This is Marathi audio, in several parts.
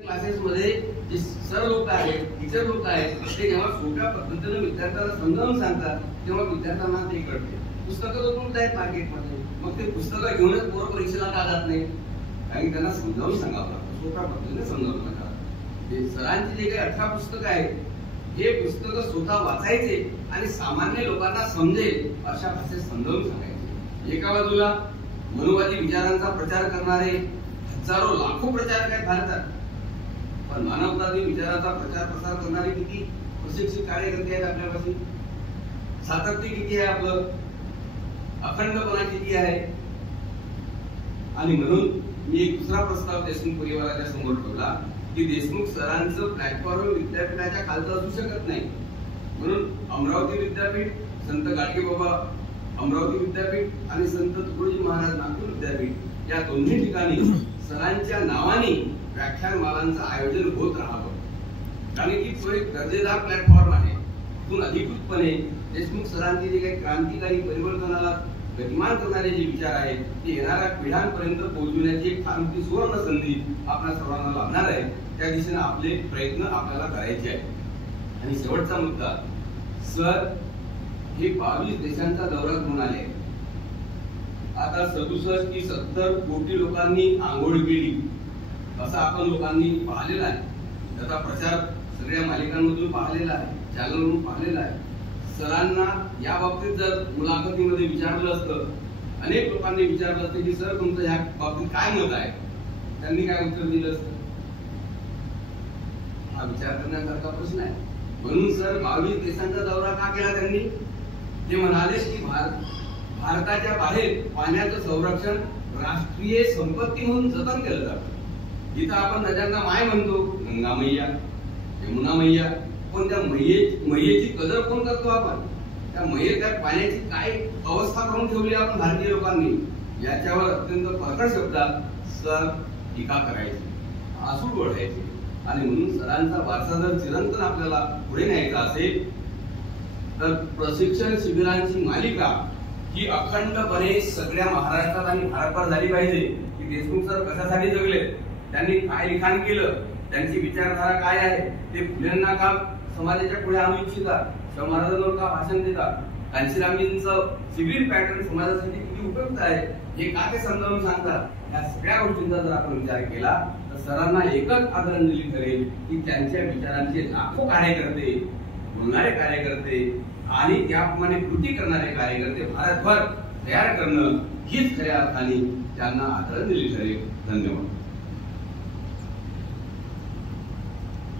क्लासेसमध्ये जे सर लोक आहेत, टीचर लोक आहेत, ते जेव्हा सोप्या पद्धतीने विद्यार्थ्यांना समजावून सांगतात तेव्हा विद्यार्थ्यांना ते कळते. पुस्तकं उपलब्ध आहेत मार्केटमध्ये, मग ते पुस्तकं घेऊनच पोरं परीक्षेला का जात नाही? कारण त्यांना समजावून सांगावं लागतं, सोप्या पद्धतीने समजावून सांगावं. सरांची जे काही 18 पुस्तकं आहेत, हे पुस्तकं स्वतः वाचायचे आणि सामान्य लोकांना समजेल अशा भाषेत समजावून सांगायचे. एका बाजूला मनोवादी विचारांचा प्रचार करणारे हजारो लाखो प्रचारक आहेत भारतात, पण मानवतावादी विचाराचा प्रचार प्रसार करणारे किती प्रशिक्षित कार्यकर्ते आहेत आपल्यापाशी, सातत्य किती आहे, आपलं अखंडपणा किती आहे. आणि म्हणून मी एक दुसरा प्रस्ताव देशमुख परिवाराच्या समोर ठेवला की देशमुख सरांचं प्लॅटफॉर्म विद्यापीठाच्या खालचं असू शकत नाही. म्हणून अमरावती विद्यापीठ, संत गाडगेबाबा अमरावती विद्यापीठ आणि संत तुकडोजी महाराज नागपूर विद्यापीठ या दोन्ही ठिकाणी सरांच्या नावाने व्याख्यानमालांचं आयोजन होत राहावं. कारण की तो एक दर्जेदार प्लॅटफॉर्म आहे. तिथून अधिकृतपणे देशमुख सरांचे जे काही क्रांतिकारी परिवर्तनाला गतिमान करणारे जे विचार आहेत ते येणाऱ्या पिढ्यांपर्यंत पोहोचवण्याची एक फार मोठी सुवर्ण संधी आपल्या सर्वांना लाभणार आहे. त्या दिशेने आपले प्रयत्न आपल्याला करायचे आहेत. आणि शेवटचा मुद्दा, सर हे 22 देशांचा दौरा करून आले. आता 67 की 70 कोटी लोकांनी आंघोळ केली असं आपण लोकांनी पाहिलेलं आहे. त्याचा प्रचार सगळ्या मालिकांमधून पाहिलेला आहे, चॅनलवरून पाहिलेला आहे. सरांना या बाबतीत जर मुलाखतीमध्ये विचारलं असतं, अनेक लोकांनी विचारलं असतं की सर तुमचं ह्या बाबतीत काय मत आहे, त्यांनी काय उत्तर दिलं असतं? हा विचार करण्यासारखा प्रश्न आहे. म्हणून सर 22 देशांचा दौरा का केला त्यांनी? ते म्हणाले की भारताच्या बाहेर पाण्याचं संरक्षण राष्ट्रीय संपत्ती म्हणून जतन केलं जातं. जिथं आपण नद्यांना माय म्हणतो, गंगा मैया, यमुना मैया, पण त्या मैयेची कदर कोण करतो आपण? त्या त्या पाण्याची काय अवस्था करून ठेवली आपण भारतीय लोकांनी, याच्यावर अत्यंत प्रकट शब्दात सर टीका करायची, आसूड ओढायचे. आणि म्हणून सरांचा वारसा जर चिरंतन आपल्याला पुढे न्यायचा असेल तर प्रशिक्षण शिबिरांची मालिका ही अखंडपणे सगळ्या महाराष्ट्रात आणि भारतभर झाली पाहिजे. की देशमुख सर कशासाठी जगले, त्यांनी काय लिखाण केलं, त्यांची विचारधारा काय आहे, ते फुलेंना का समाजाच्या पुढे आणू इच्छितात, शिवाजी महाराजांवर का भाषण देतात, कांशीरामजींचं सिव्हिल पॅटर्न समाजासाठी किती उपयुक्त आहे हे का ते समजावून सांगतात. या सगळ्या गोष्टींचा जर आपण विचार केला तर सरांना एकच आदरांजली ठरेल की त्यांच्या विचारांचे लाखो कार्यकर्ते, बोलणारे कार्यकर्ते आणि त्याप्रमाणे कृती करणारे कार्यकर्ते भारतभर तयार करणं हीच खऱ्या अर्थाने त्यांना आदरांजली ठरेल. धन्यवाद.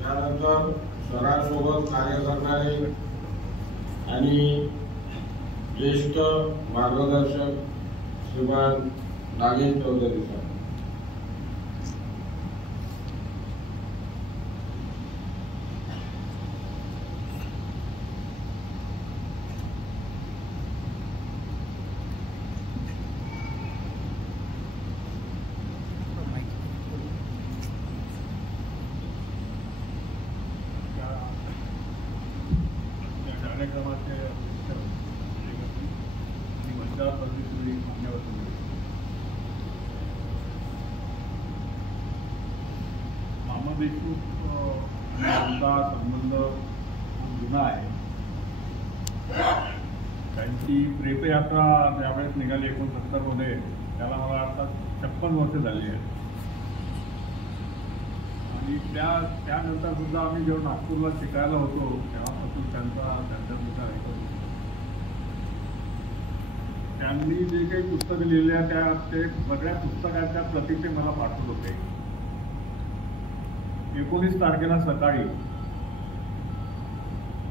त्यानंतर सरांसोबत कार्य करणारे आणि ज्येष्ठ मार्गदर्शक श्रीमान नागेश चौधरी सर. कार्यक्रमाचे आणि मंचावर परिस्थिती मान्यवर मामा देशमुख यांचा संबंध खूप जुना आहे. त्यांची प्रेतयात्रा ज्यावेळेस निघाली 69 मध्ये, त्याला मला वाटतं 56 वर्ष झाली आहेत. आणि त्यानंतर सुद्धा आम्ही जेव्हा नागपूरला शिकायला होतो तेव्हापासून त्यांच्या ऐकत. त्यांनी जे काही पुस्तकं लिहिली आहे ते सगळ्या पुस्तकांच्या प्रती ते मला पाठवत होते. 19 तारखेला सकाळी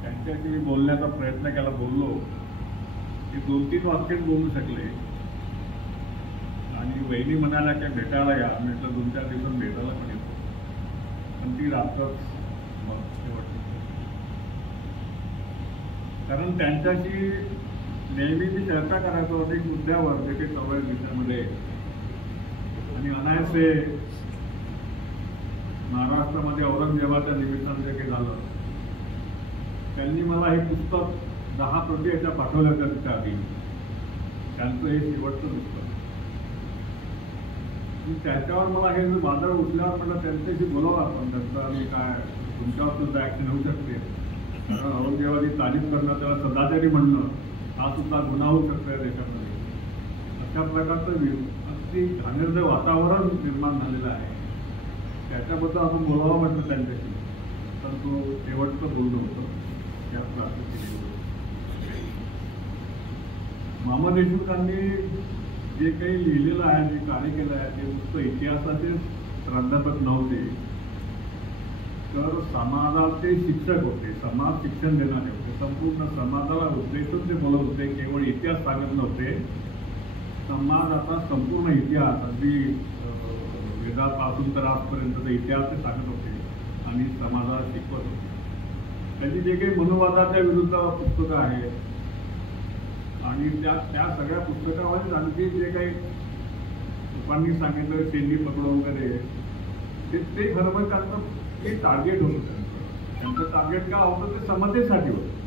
त्यांच्याशी बोलण्याचा प्रयत्न केला, बोललो. ते 2-3 वाक्यच बोलू शकले आणि वहिनी म्हणाल्या की भेटायला या. म्हटलं 2-4 दिवसात भेटायला पण येतो, पण ती रात्रच मग शेवटची. कारण त्यांच्याशी नेहमी मी चर्चा करायचो अनेक मुद्द्यावर, जे काही सवय विषयामध्ये. आणि अनायसे महाराष्ट्रामध्ये औरंगजेबाच्या निमित्तानं जे काही झालं, त्यांनी मला हे पुस्तक 10 प्रती याच्या पाठवल्या होत्या तिच्या आधी. त्यांचं हे शेवटचं पुस्तक. त्याच्यावर मला हे वादळ उठल्यावर म्हटलं त्यांच्याशी बोलावं आपण त्यांचं आणि काय तुमच्यावर सुद्धा ऍक्शन होऊ शकते. कारण औरंगजेबाची तारीफ करणं, त्याला सदाचारी म्हणणं हा सुद्धा गुन्हा होऊ शकतो या देशामध्ये. अशा प्रकारचं अगदी घाणेरडं वातावरण निर्माण झालेलं आहे. त्याच्याबद्दल आपण बोलावं म्हटलं त्यांच्याशी, तर तो शेवटचं बोलणं होतं त्यात असं केलेलं. मामा देशमुखांनी जे काही लिहिलेलं आहे, जे कार्य केलं आहे, ते नुसतं इतिहासाचे प्राध्यापक नव्हते, तर समाजाचे शिक्षक होते, समाज शिक्षण देणारे होते. संपूर्ण समाजाला उद्देशून ते बोलत होते, केवळ इतिहास सांगत नव्हते. समाज आता संपूर्ण इतिहास अगदी वेदापासून तर आजपर्यंतचा इतिहास ते सांगत होते आणि समाजाला शिकवत होते. त्यांची जे काही मनुवादाच्या विरुद्ध पुस्तकं आहेत आणि त्या सगळ्या पुस्तकामध्ये आणखी जे काही लोकांनी सांगितलं शेंडी पकडो वगैरे, ते खरं म्हणजे त्यांचं हे टार्गेट होतं. त्यांचं टार्गेट का होतं, ते समतेसाठी होतं.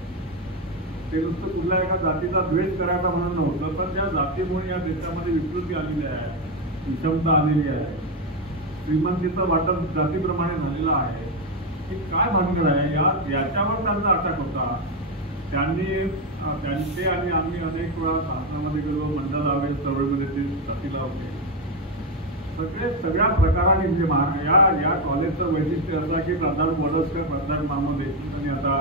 ते नुसतं कुठल्या एका जातीचा द्वेष करायचा म्हणून नव्हतं, पण त्या जातीमुळे या देशामध्ये विकृती आलेली आहे, विषमता आलेली आहे, श्रीमंतीचं वाटप जातीप्रमाणे झालेलं आहे. की काय भानगड आहे याच्यावर त्यांचा अटॅक होता. त्यांचे आणि आम्ही अनेक वेळा शासनामध्ये गेलो, मंडळ लावे, चळवळीमध्ये ते जातीला होते. सगळ्या प्रकाराने म्हणजे या कॉलेजचं वैशिष्ट्य असं की प्राध्यापक वडसकर, प्राध्यापक मामा देशमुख आणि आता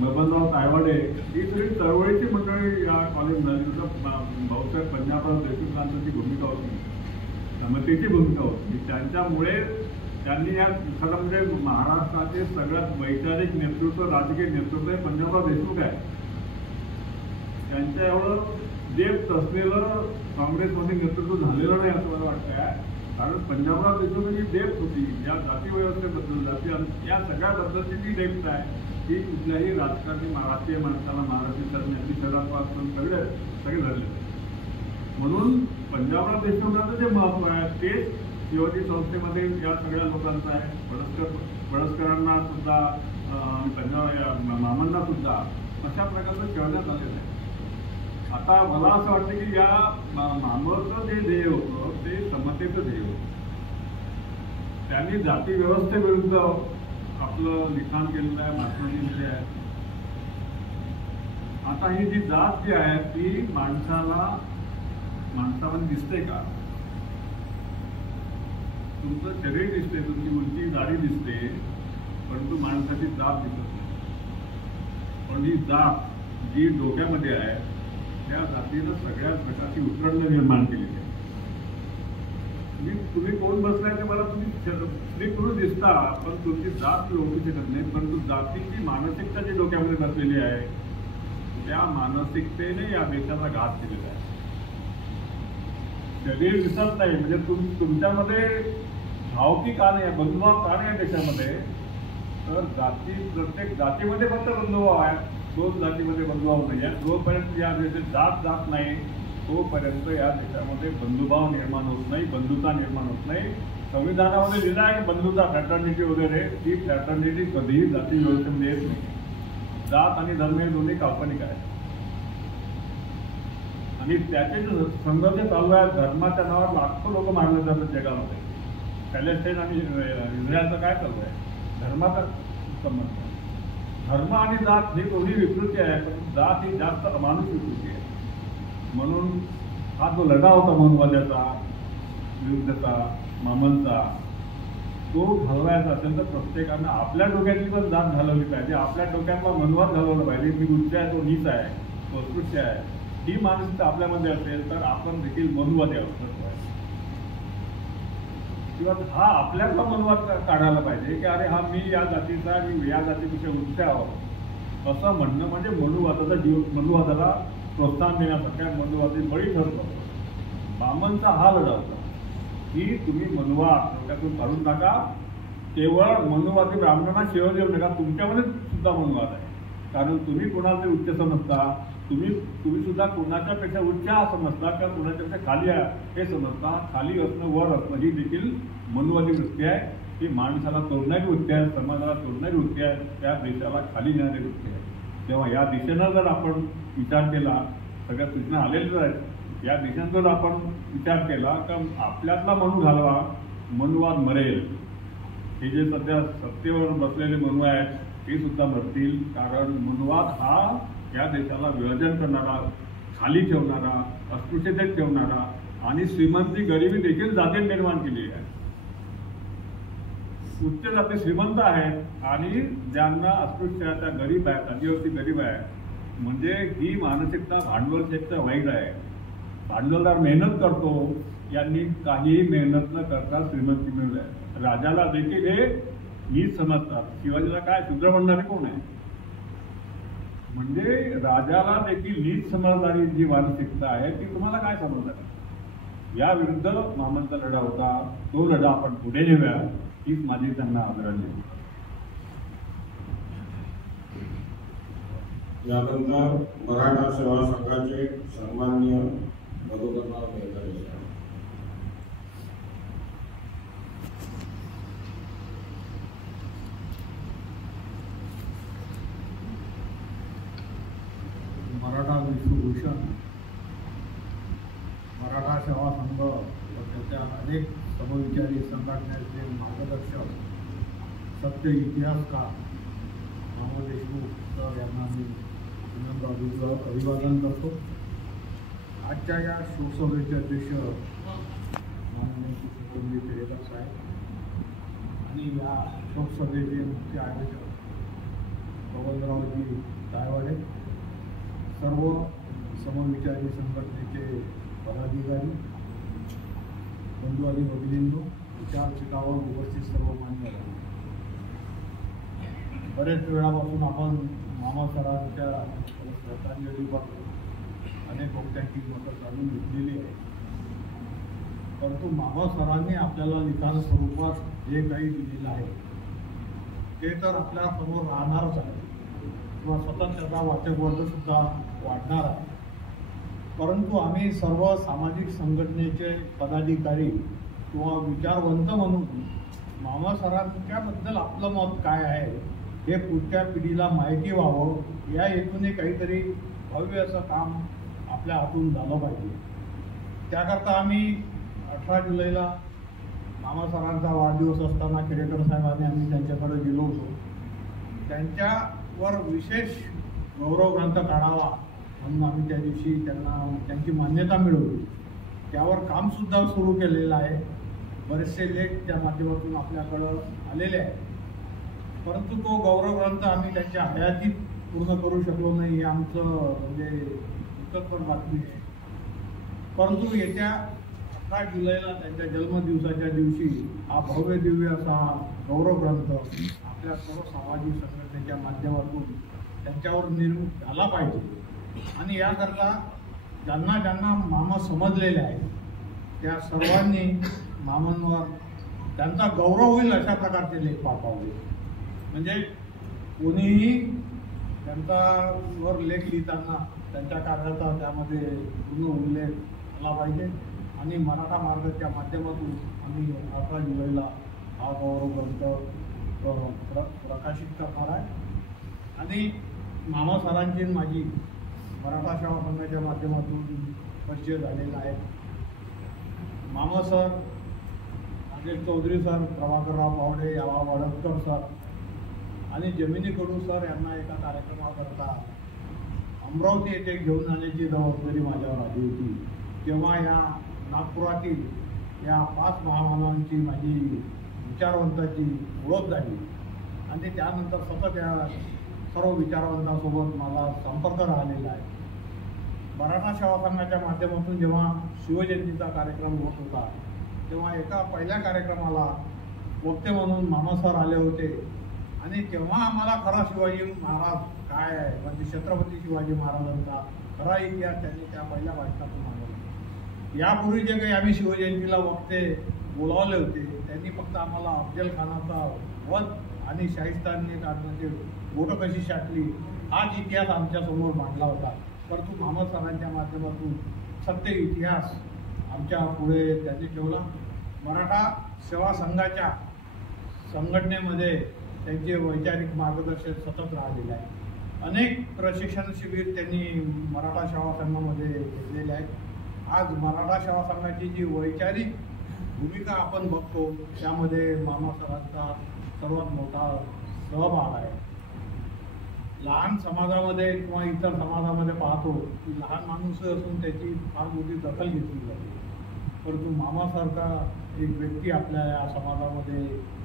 बबनराव तायवाडे ही सगळी चळवळीची मंडळी या कॉलेजमध्ये. जसं भाऊसाहेब पंजाबराव देशमुखांची भूमिका होती, समतेची भूमिका होती. त्यांच्यामुळे त्यांनी या खरं म्हणजे महाराष्ट्राचे सगळ्यात वैचारिक नेतृत्व, राजकीय नेतृत्व हे पंजाबराव देशमुख आहे. त्यांच्या एवढं डेप्थ असलेलं काँग्रेसमध्ये नेतृत्व झालेलं नाही असं मला वाटतं आहे. कारण पंजाबराव देशमुखांची डेप्थ होती या जाती व्यवस्थेबद्दल, जाती या सगळ्याबद्दलची जी डेप्थ आहे ती कुठल्याही राजकारणी राष्ट्रीय माणसाला महाराष्ट्र करण्याची शहरापासून सगळे झाले. म्हणून पंजाबराव देशमुखांचं जे महत्व आहे ते शिवाजी संस्थेमध्ये या सगळ्या लोकांचं आहे. वडसकरांना सुद्धा मामांना सुद्धा अशा प्रकारचं ठेवण्यात आलेलं आहे. आता मला असं वाटतं की या मामाचं जे ध्येय होतं ते समतेचं ध्येय होतं. त्यांनी जाती व्यवस्थेविरुद्ध आपलं लिखाण केलेलं आहे, भाषण दिलेली आहे. आता ही जी जात जी आहे ती माणसामध्ये दिसते का? तुमचं शरीर दिसते, तुमची उंची जाडी दिसते, परंतु माणसाची जात दिसत नाही. पण ही जात जी डोक्यामध्ये आहे त्या जातीनं सगळ्याच प्रकारची उतरंड निर्माण केलेली आहे. तुम्ही कोण बसलाय ते मला तुम्ही स्त्री पुरुष दिसता, पण तुमची जात ओळखू शकत नाही. परंतु जातीची मानसिकता जी डोक्यामध्ये बसलेली आहे त्या मानसिकतेने या देशाचा घात केलेला आहे. शरीर दिसत नाही म्हणजे तुमच्यामध्ये भावकी का नाही, बंधुभाव का नाही देशामध्ये? तर प्रत्येक जातीमध्ये फक्त बंधुभाव आहे, दोन जातीमध्ये बंधुभाव नाही आहे. जोपर्यंत या देशात जात नाही तोपर्यंत या देशामध्ये बंधुभाव निर्माण होत नाही, बंधुता निर्माण होत नाही. संविधानामध्ये लिहिलं आहे बंधुता, फ्रॅटर्निटी वगैरे, ती फ्रॅटर्निटी कधीही जाती व्यवस्थेमध्ये येत नाही. जात आणि धर्म हे दोन्ही काल्पनिक आहे आणि त्याचे संघर्ष चालू आहे. धर्माच्या नावावर लाखो लोक मारले जातात जगामध्ये. पॅलेस्टाईन आणि इस्रायलचं काय चालू आहे? धर्माचा संबंध. धर्म आणि जात ही दोन्ही विकृती आहे, पण जात ही जास्त अमानुष विकृती आहे. म्हणून हा जो लढा होता मनुवादाचा विरुद्धचा मामांचा, तो घालवायचा असेल तर प्रत्येकानं आपल्या डोक्यातली पण जात घालवली पाहिजे. आपल्या डोक्यातला मनुवाद घालवला पाहिजे. मी उच्च आहे, तो नीच आहे, तो अस्पृश्य आहे, ही मानसिकता आपल्यामध्ये असेल तर आपण देखील मनुवादी आहोत. किंवा हा आपल्यातला मनुवाद काढायला पाहिजे की अरे हा मी या जातीचा, मी या जातीपेक्षा उच्च आहोत असं म्हणणं म्हणजे मनुवादाला प्रोत्साहन देण्यासारख्या मनुवादी बळी ठरतो. बामनचा हा लढा होता की तुम्ही मनुवाद डोक्यातून काढून टाका. केवळ मनुवादी ब्राह्मणांना शेव देऊ नका, तुमच्यामध्ये सुद्धा मनुवाद आहे. कारण तुम्ही कोणाचे उच्च समजता, तुम्ही सुद्धा कोणाच्या पेक्षा उच्च हा समजता किंवा कोणाच्या पेक्षा खाली आहे हे समजता. खाली असणं वर असणं ही देखील मनुवादी वृत्ती आहे. ही माणसाला तोडणारी वृत्ती आहे, समाजाला तोडणारी वृत्ती आहे, त्या देशाला खाली नेणारी वृत्ती आहे. तेव्हा या दिशेनं जर आपण विचार केला, सगळ्या सूचना आलेल्याच आहेत या दिशेने जर आपण विचार केला तर आपल्यातला मनु घालवा, मनुवाद मरेल. हे जे सध्या सत्तेवर बसलेले मनु आहेत ते सुद्धा मरतील. कारण मनुवाद हा या देशाला विभाजन करणारा, खाली ठेवणारा, अस्पृश्यतेत ठेवणारा आणि श्रीमंती गरिबी देखील जातीत निर्माण केली आहे. उच्च जाती श्रीमंत आहेत आणि ज्यांना अस्पृश्य आहेत, त्या गरीब आहेत, आदिवासी गरीब आहेत. म्हणजे ही मानसिकता भांडवलशेठच्या वाईट आहे. भांडवलदार मेहनत करतो, यांनी काहीही मेहनत न करता श्रीमंती मिळवली आहे. राजाला देखील हे नीच समजतात. शिवाजीला काय शूद्र म्हणणारे कोण आहे? म्हणजे राजाला देखील नीच समजणारी जी मानसिकता आहे ती तुम्हाला काय समजणार? या विरुद्ध मामांचा लढा होता. तो लढा आपण पुढे नेऊया, हीच माझी त्यांना आदरांजली. यानंतर मराठा सेवा संघाचे सन्माननीय मधुकरराव मेहता साहेब. मराठा विश्वभूषण, मराठा सेवा संघ व त्याच्या अनेक समविचारी संघटनेचे मार्गदर्शक, सत्य इतिहासकार मामा देशमुख सर यांना मी विनम्र अभिवादन करतो. आजच्या या शोकसभेचे अध्यक्ष माननीय सुशीलजी पेरेकर साहेब आणि या शोकसभेचे मुख्य आयोजक पवनरावजी तायवाडे, सर्व समविचारी संघटनेचे पदाधिकारी, बंधू आणि भगिनींनो, विचारपीठावर उपस्थित सर्व मान्य. बरेच वेळापासून आपण मामा सरांच्या श्रद्धांजलीवर अनेक गोष्टींची मतं जाणून घेतलेली आहे. परंतु मामा सरांनी आपल्याला लिखाण स्वरूपात जे काही दिलेलं आहे ते तर आपल्या समोर राहणारच आहे किंवा सतत त्याचा वाचक वर्ग सुद्धा वाढणार आहे. परंतु आम्ही सर्व सामाजिक संघटनेचे पदाधिकारी किंवा विचारवंत म्हणून मामा सरांच्याबद्दल आपलं मत काय आहे हे पुढच्या पिढीला माहिती व्हावं या हेतूने काहीतरी भव्य असं काम आपल्या हातून झालं पाहिजे. त्याकरता आम्ही 18 जुलैला मामा सरांचा वाढदिवस असताना केरेकर साहेबांनी आम्ही त्यांच्याकडे गेलो होतो. त्यांच्यावर विशेष गौरव ग्रंथ काढावा म्हणून आम्ही त्या दिवशी त्यांची मान्यता मिळवली. त्यावर कामसुद्धा सुरू केलेलं आहे. बरेचसे लेख त्या माध्यमातून आपल्याकडं आलेले आहेत. परंतु तो गौरव ग्रंथ आम्ही त्यांच्या हयातीत पूर्ण करू शकलो नाही हे आमचं म्हणजे दुःखद बातमी आहे. परंतु येत्या 18 जुलैला त्यांच्या जन्मदिवसाच्या दिवशी हा भव्य दिव्य असा गौरव ग्रंथ आपल्या सर्व सामाजिक संघटनेच्या माध्यमातून त्यांच्यावर निर्मित झाला पाहिजे. आणि याकरता ज्यांना ज्यांना मामा समजलेले आहेत त्या सर्वांनी मामांवर त्यांचा गौरव होईल अशा प्रकारचे लेख पाठवावे. म्हणजे कोणीही त्यांच्यावर लेख लिहिताना त्यांच्या कार्याचा त्यामध्ये पूर्ण उल्लेख झाला पाहिजे. आणि मराठा मार्गाच्या माध्यमातून आम्ही 18 जुलैला हा गौरव ग्रंथ प्रकाशित करणार आहे. आणि मामा सरांची माझी मराठा सेवा संघाच्या माध्यमातून परिचय झालेला आहे. मामा सर, नागेश चौधरी सर, प्रभाकरराव पावडे, यावा वडकर सर आणि जमिनी कडू सर यांना एका कार्यक्रमाकरता अमरावती येथे घेऊन जाण्याची जबाबदारी माझ्यावर आली होती. तेव्हा या नागपुरातील या 5 महामानवांची माझी विचारवंताची ओळख झाली आणि त्यानंतर सतत या सर्व विचारवंतांसोबत मला संपर्क राहिलेला आहे. मराठा सेवा संघाच्या माध्यमातून जेव्हा शिवजयंतीचा कार्यक्रम होत होता तेव्हा एका पहिल्या कार्यक्रमाला वक्ते म्हणून मामा सर आले होते आणि तेव्हा आम्हाला खरा शिवाजी महाराज काय आहे म्हणजे छत्रपती शिवाजी महाराजांचा खरा इतिहास त्यांनी त्या पहिल्या भाषणातून मांडला. यापूर्वी जे काही आम्ही शिवजयंतीला वक्ते बोलावले होते त्यांनी फक्त आम्हाला अफजल खानाचा वध आणि शाहिस्तानने काढण्याचे बोटं कशी शाटली हाच इतिहास आमच्या समोर मांडला होता. परंतु मामा सरांच्या माध्यमातून सत्य इतिहास आमच्या पुढे त्यांनी ठेवला. मराठा सेवा संघाच्या संघटनेमध्ये त्यांचे वैचारिक मार्गदर्शन सतत राहिलेले आहे. अनेक प्रशिक्षण शिबिर त्यांनी मराठा सेवा संघामध्ये घेतलेले आहेत आज मराठा सेवा संघाची जी वैचारिक भूमिका आपण बघतो त्यामध्ये मामा सरांचा सर्वात मोठा सहभाग आहे. लहान समाजामध्ये किंवा इतर समाजामध्ये पाहतो की लहान माणूस असून त्याची फार मोठी दखल घेतली जाते, परंतु मामासारखा एक व्यक्ती आपल्या या समाजामध्ये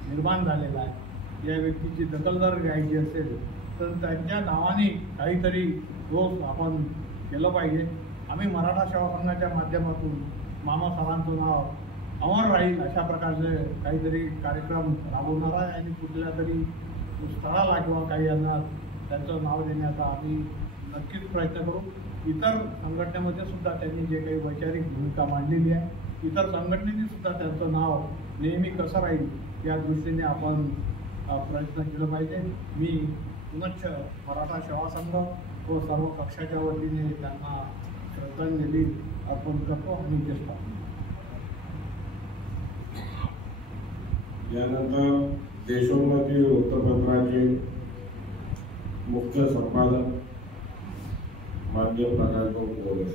निर्माण झालेला आहे. या व्यक्तीची दखल जर घ्यायची असेल तर त्यांच्या नावाने काहीतरी रोज आपण केलं पाहिजे. आम्ही मराठा सेवा संघाच्या माध्यमातून मामा सरांचं नाव अमर राहील अशा प्रकारचे काहीतरी कार्यक्रम राबवणार आहे आणि कुठल्या तरी स्थळाला किंवा काही यांना त्यांचं नाव देण्याचा आम्ही नक्कीच प्रयत्न करू. इतर संघटनेमध्ये सुद्धा त्यांनी जे काही वैचारिक भूमिका मांडलेली आहे, इतर संघटनेने सुद्धा त्यांचं नाव नेहमी कसं राहील या दृष्टीने आपण प्रयत्न केला पाहिजे. मी पुनश्च मराठा सेवा संघ व सर्व पक्षाच्या वतीने त्यांना श्रद्धांजली अर्पण करतो आणि ते स्थापन. यानंतर देशोन्नती वृत्तपत्राचे मुख्य संपादक मान्य प्रकाशभाऊ गोरे.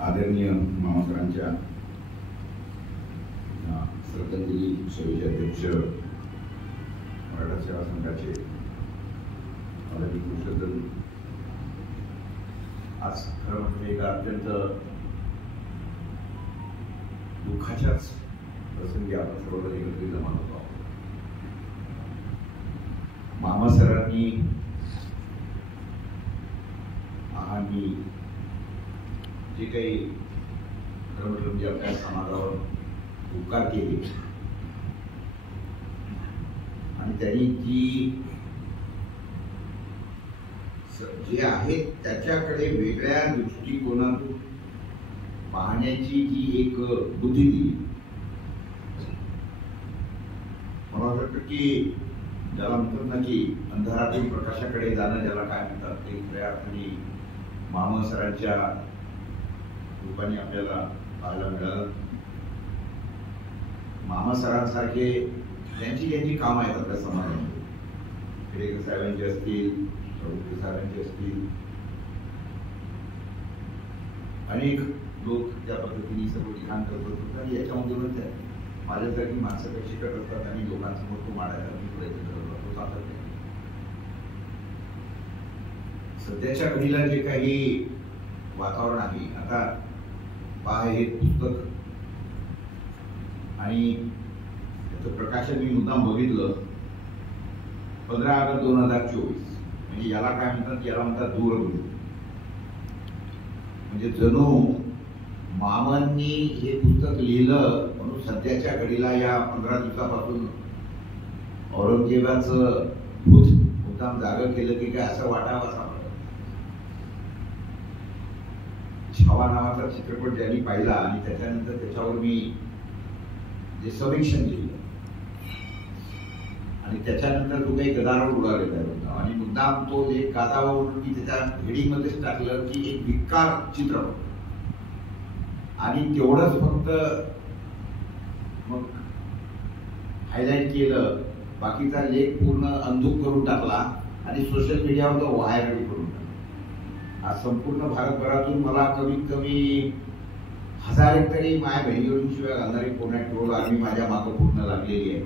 आदरणीय मामासरांच्या श्रद्धांजली सभेचे अध्यक्ष मराठा सेवा संघाचे माननीय कृष्णदन, आज खरं म्हणजे एका अत्यंत दुःखाच्याच प्रसंगी आपण सर्वजण एकत्रित जमा होतो आहोत. मामासरांनी आणि जे काही खरं म्हटलं म्हणजे आपल्या समाजावर उपकार केले आणि त्यांनी जे आहे त्याच्याकडे वेगळ्या दृष्टिकोनातून पाहण्याची जी एक बुद्धी दिली. मला वाटतं की ज्याला म्हणतात ना की अंधारातून प्रकाशाकडे जाणं ज्याला काय म्हणतात ते खऱ्या अर्थाने मामासरांच्या रूपाने आपल्याला पाहायला मिळालं. मामासरांसारखे ज्यांची कामं आहेत आपल्या समाजामध्ये, खेडेकर साहेबांची असतील, चौधरी साहेबांची असतील, अनेक लोक त्या पद्धतीने सर्व लिखाण करत असतात आणि याच्यामध्ये पण माझ्यासारखी माणसं कशी करत असतात आणि लोकांसमोर तो मांडायचा मी प्रयत्न करत असतो सातत्याने. सध्याच्या घडीला जे काही वातावरण आहे, आता पहा हे पुस्तक आणि त्याचं प्रकाशन मी मुद्दाम बघितलं 15 ऑगस्ट 2024. म्हणजे याला काय म्हणतात, याला म्हणतात दूरदृष्टी. म्हणजे जणू मामांनी हे पुस्तक लिहिलं म्हणून सध्याच्या घडीला या 15 दिवसापासून औरंगजेबाचं भूत मुद्दाम जागं केलं की काय असं वाटावं असा. छावा नावाचा चित्रपट ज्यांनी पाहिला आणि त्याच्यानंतर त्याच्यावर मी जे समीक्षण लिहिलं आणि त्याच्यानंतर तो काही गदारोळ उडालेला होता आणि मुद्दाम तो एक गादावर मी त्याच्या हेडिंगमध्येच टाकलं की एक धिक्कार चित्रपट आणि तेवढंच फक्त मग हायलाइट केलं. बाकीचा लेख पूर्ण अंधुक करून टाकला आणि सोशल मीडियावर तो व्हायरल करून टाकला. आज संपूर्ण भारतभरातून मला कमीत कमी 1000 तरी माया बहिणीवरून शिवाय घालणारी पुण्यात ट्रोल आर्मी माझ्या मागं पूर्ण लागलेली आहे.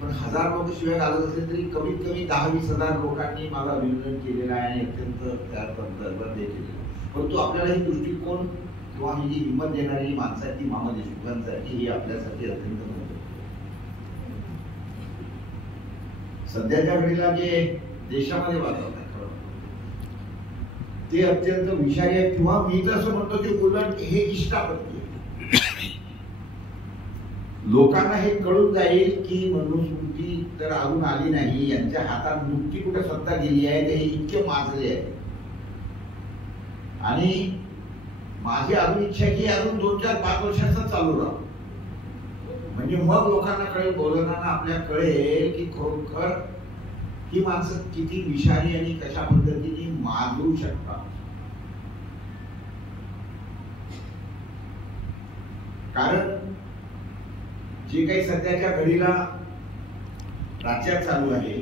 पण 1000 लोक शिवाय घालत असले तरी कमीत कमी 10-20 हजार लोकांनी मला अभिनंदन केलेलं आहे आणि अत्यंत त्या संदर्भात हे केलेलं. परंतु आपल्याला ही दृष्टिकोन किंवा ही जी हिंमत देणारी माणसं आहेत ती मामा देशमुखांसाठी ही आपल्यासाठी अत्यंत महत्त्वाची. सध्याच्या घडीला जे देशामध्ये वातावरण ते अत्यंत विषारी आहे किंवा मी तर असं म्हणतो की उलट हे इष्टापत्ती. लोकांना हे कळून जाईल की मनुस्मृती तर अजून आली नाही, यांच्या हातात नुकती कुठे सत्ता गेली आहे, ते इतके माजले आहे. आणि माझी अजून इच्छा आहे की अजून 2-4-5 वर्षाचं चालू राहू. म्हणजे मग लोकांना कळेल, बोलताना आपल्या कळेल की खरोखर ही माणसं किती विषारी आणि कशा पद्धतीने माजू शकतात. कारण जे काही सध्याच्या घडीला राज्यात चालू आहे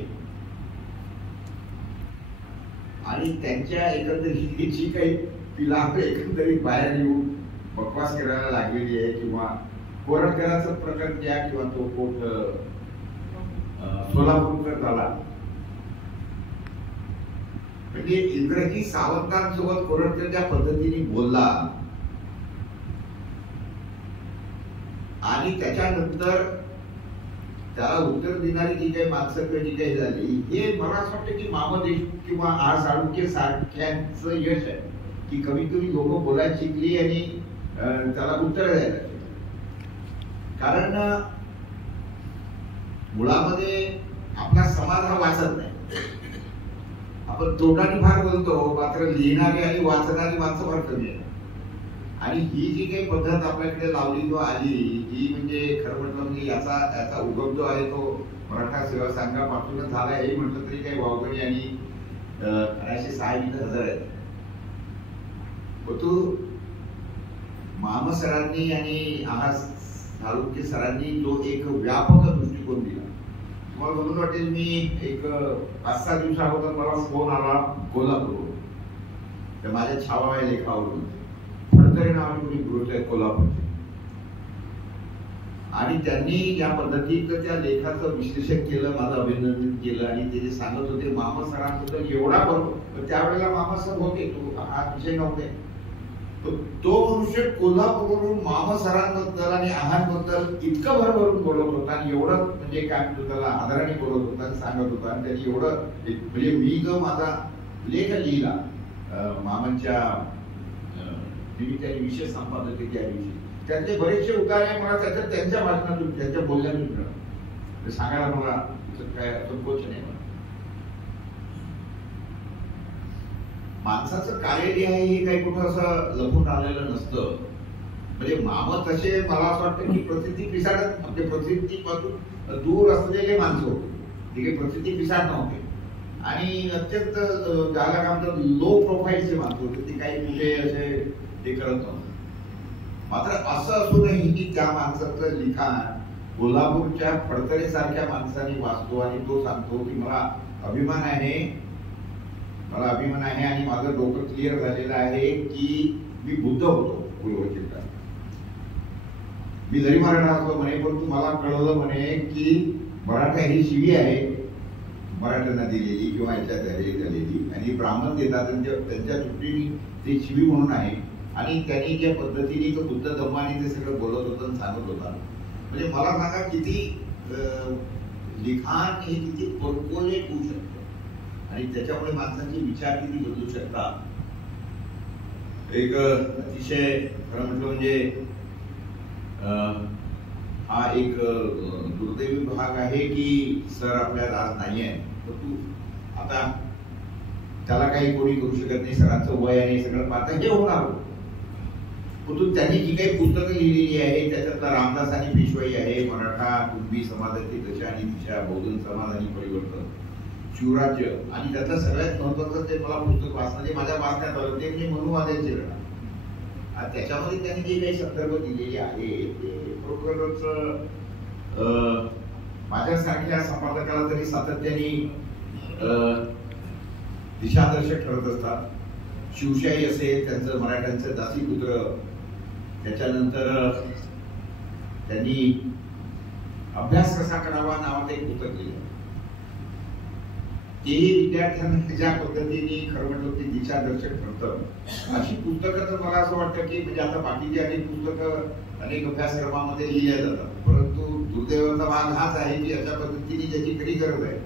आणि त्यांच्या एकंदरीत जी काही पिलावर एकंदरीत बाहेर येऊन बकवास करायला लागलेली आहे, किंवा कोरटकरांचं प्रकरण घ्या किंवा तो कोट सोलापूरकर झाला, म्हणजे इंग्रजी सावंतांसोबत कोरटकर ज्या पद्धतीने बोलला आणि त्याच्यानंतर त्याला उत्तर देणारी जी काही माणसं जी काही झाली, हे मला असं वाटतं की मामा देशमुख किंवा आर साळुंखे सारख्यांचं यश आहे की कमीत कमी लोक बोलायला शिकली आणि त्याला उत्तर द्यायला. कारण मुळामध्ये आपला समाज हा वाचत नाही. आपण तोंडाने फार बोलतो, मात्र लिहिणारी आणि वाचणारी माणसं फार कमी आहे. आणि ही जी काही पद्धत आपल्याकडे लावली किंवा आली, ही म्हणजे खरं म्हटलं म्हणजे याचा उगम जो आहे तो मराठा सेवा संघापासूनच झाला, हे म्हटलं तरी काही वावगणी आणि 1806 आहेत. परंतु मामा सरांनी आणि आहार साळुंखे सरांनी जो एक व्यापक दृष्टिकोन दिला, तुम्हाला म्हणून वाटेल, मी एक 5-6 दिवसाअगोदर मला फोन आला कोल्हापूर, तर माझ्या छावा लेखावरून फडतरे नावाने कोणी पुरुष आहेत कोल्हापूरचे, आणि त्यांनी या पद्धतीचं त्या लेखाचं विश्लेषण केलं, माझं अभिनंदन केलं आणि ते जे सांगत होते मामा सरांबद्दल एवढा बरोबर, त्यावेळेला मामा सर होते, तो हा विषय नव्हते, तो मनुष्य कोल्हापूरवरून मामा सरांबद्दल आणि आहांबद्दल इतकं भरभरून बोलत होता आणि एवढं म्हणजे काय म्हणतो त्याला आदराने बोलत होता आणि सांगत होता. आणि त्यांनी एवढं म्हणजे मी जो माझा लेख लिहिला मामांच्या निमित्ताने विशेष संपादकीय विषयी, त्यांचे बरेचसे उतारे मला त्यांच्या भाषणातून त्यांच्या बोलण्यातून मिळाले, सांगायला मला काय संकोच नाही. माणसाचं कार्य जे आहे हे काही कुठं असं लपून राहिलेलं नसतं. म्हणजे मामा तसे मला असं वाटतं की प्रसिद्धी पिसाळत, आपल्या प्रसिद्धीपासून दूर असलेले माणसं होते, ते काही प्रसिद्धी पिसाळ नव्हते आणि अत्यंत ज्याला काय म्हणतात लो प्रोफाईलचे माणसं होते, ते काही कुठे असे ते करत नव्हते. मात्र असं असूनही की त्या माणसाचं लिखाण कोल्हापूरच्या फडतरे सारख्या माणसाने वाचतो आणि तो सांगतो की मला अभिमान आहे आणि माझं डोकं क्लिअर झालेलं आहे की मी बुद्ध होतो पूर्वचिंता. मी जरी मराठा असतो म्हणे, परंतु मला कळलं म्हणे की मराठा ही शिवी आहे मराठ्यांना दिलेली किंवा याच्यात झालेली, आणि ब्राह्मण देतात त्यांच्या दृष्टीने ते शिवी म्हणून आहे. आणि त्यांनी ज्या पद्धतीने तो बुद्ध धम्माने ते सगळं बोलत होतं आणि सांगत होता, म्हणजे मला सांगा किती लिखाण हे किती परकोले होऊ शकतं आणि त्याच्यामुळे माणसाचे विचार किती बदलू शकतात. एक अतिशय खरं म्हटलं म्हणजे हा एक दुर्दैवी भाग आहे की सर आपल्यात आज नाही आहे, परंतु आता त्याला काही कोणी करू शकत नाही. सरांचं वय आणि सगळं पाहता हे होणार. परंतु त्यांनी जी काही पुस्तकं लिहिलेली आहे त्याच्यातला रामदास आणि पेशवाई आहे, मराठा कुणबी समाजाची दशा आणि दिशा, बहुजन समाज आणि परिवर्तन, शिवराज्य, आणि त्यातलं सगळ्यात महत्वाचं ते मला पुस्तक वाचणं माझ्या वाचण्यात आलं ते म्हणजे मनुवाद्याचे लढा. त्याच्यामध्ये त्यांनी जे काही संदर्भ दिलेले आहे ते खरोखरच माझ्यासारख्या संपादकाला तरी सातत्याने दिशादर्शक ठरत असतात. शिवशाही असेल, त्यांचं मराठ्यांचं दासीपुत्र, त्याच्यानंतर त्यांनी अभ्यास कसा करावा नावाचं एक पुस्तक लिहिलं. तेही विद्यार्थ्यांना ज्या पद्धतीने खरं म्हटलं ते दिशादर्शक ठरतं, अशी पुस्तकं तर मला असं वाटतं की म्हणजे आता बाकीची अनेक पुस्तकं अनेक अभ्यासक्रमामध्ये लिहिल्या जातात, परंतु दुर्दैवाचा भाग हाच आहे की अशा पद्धतीने ज्याची खरी गरज आहे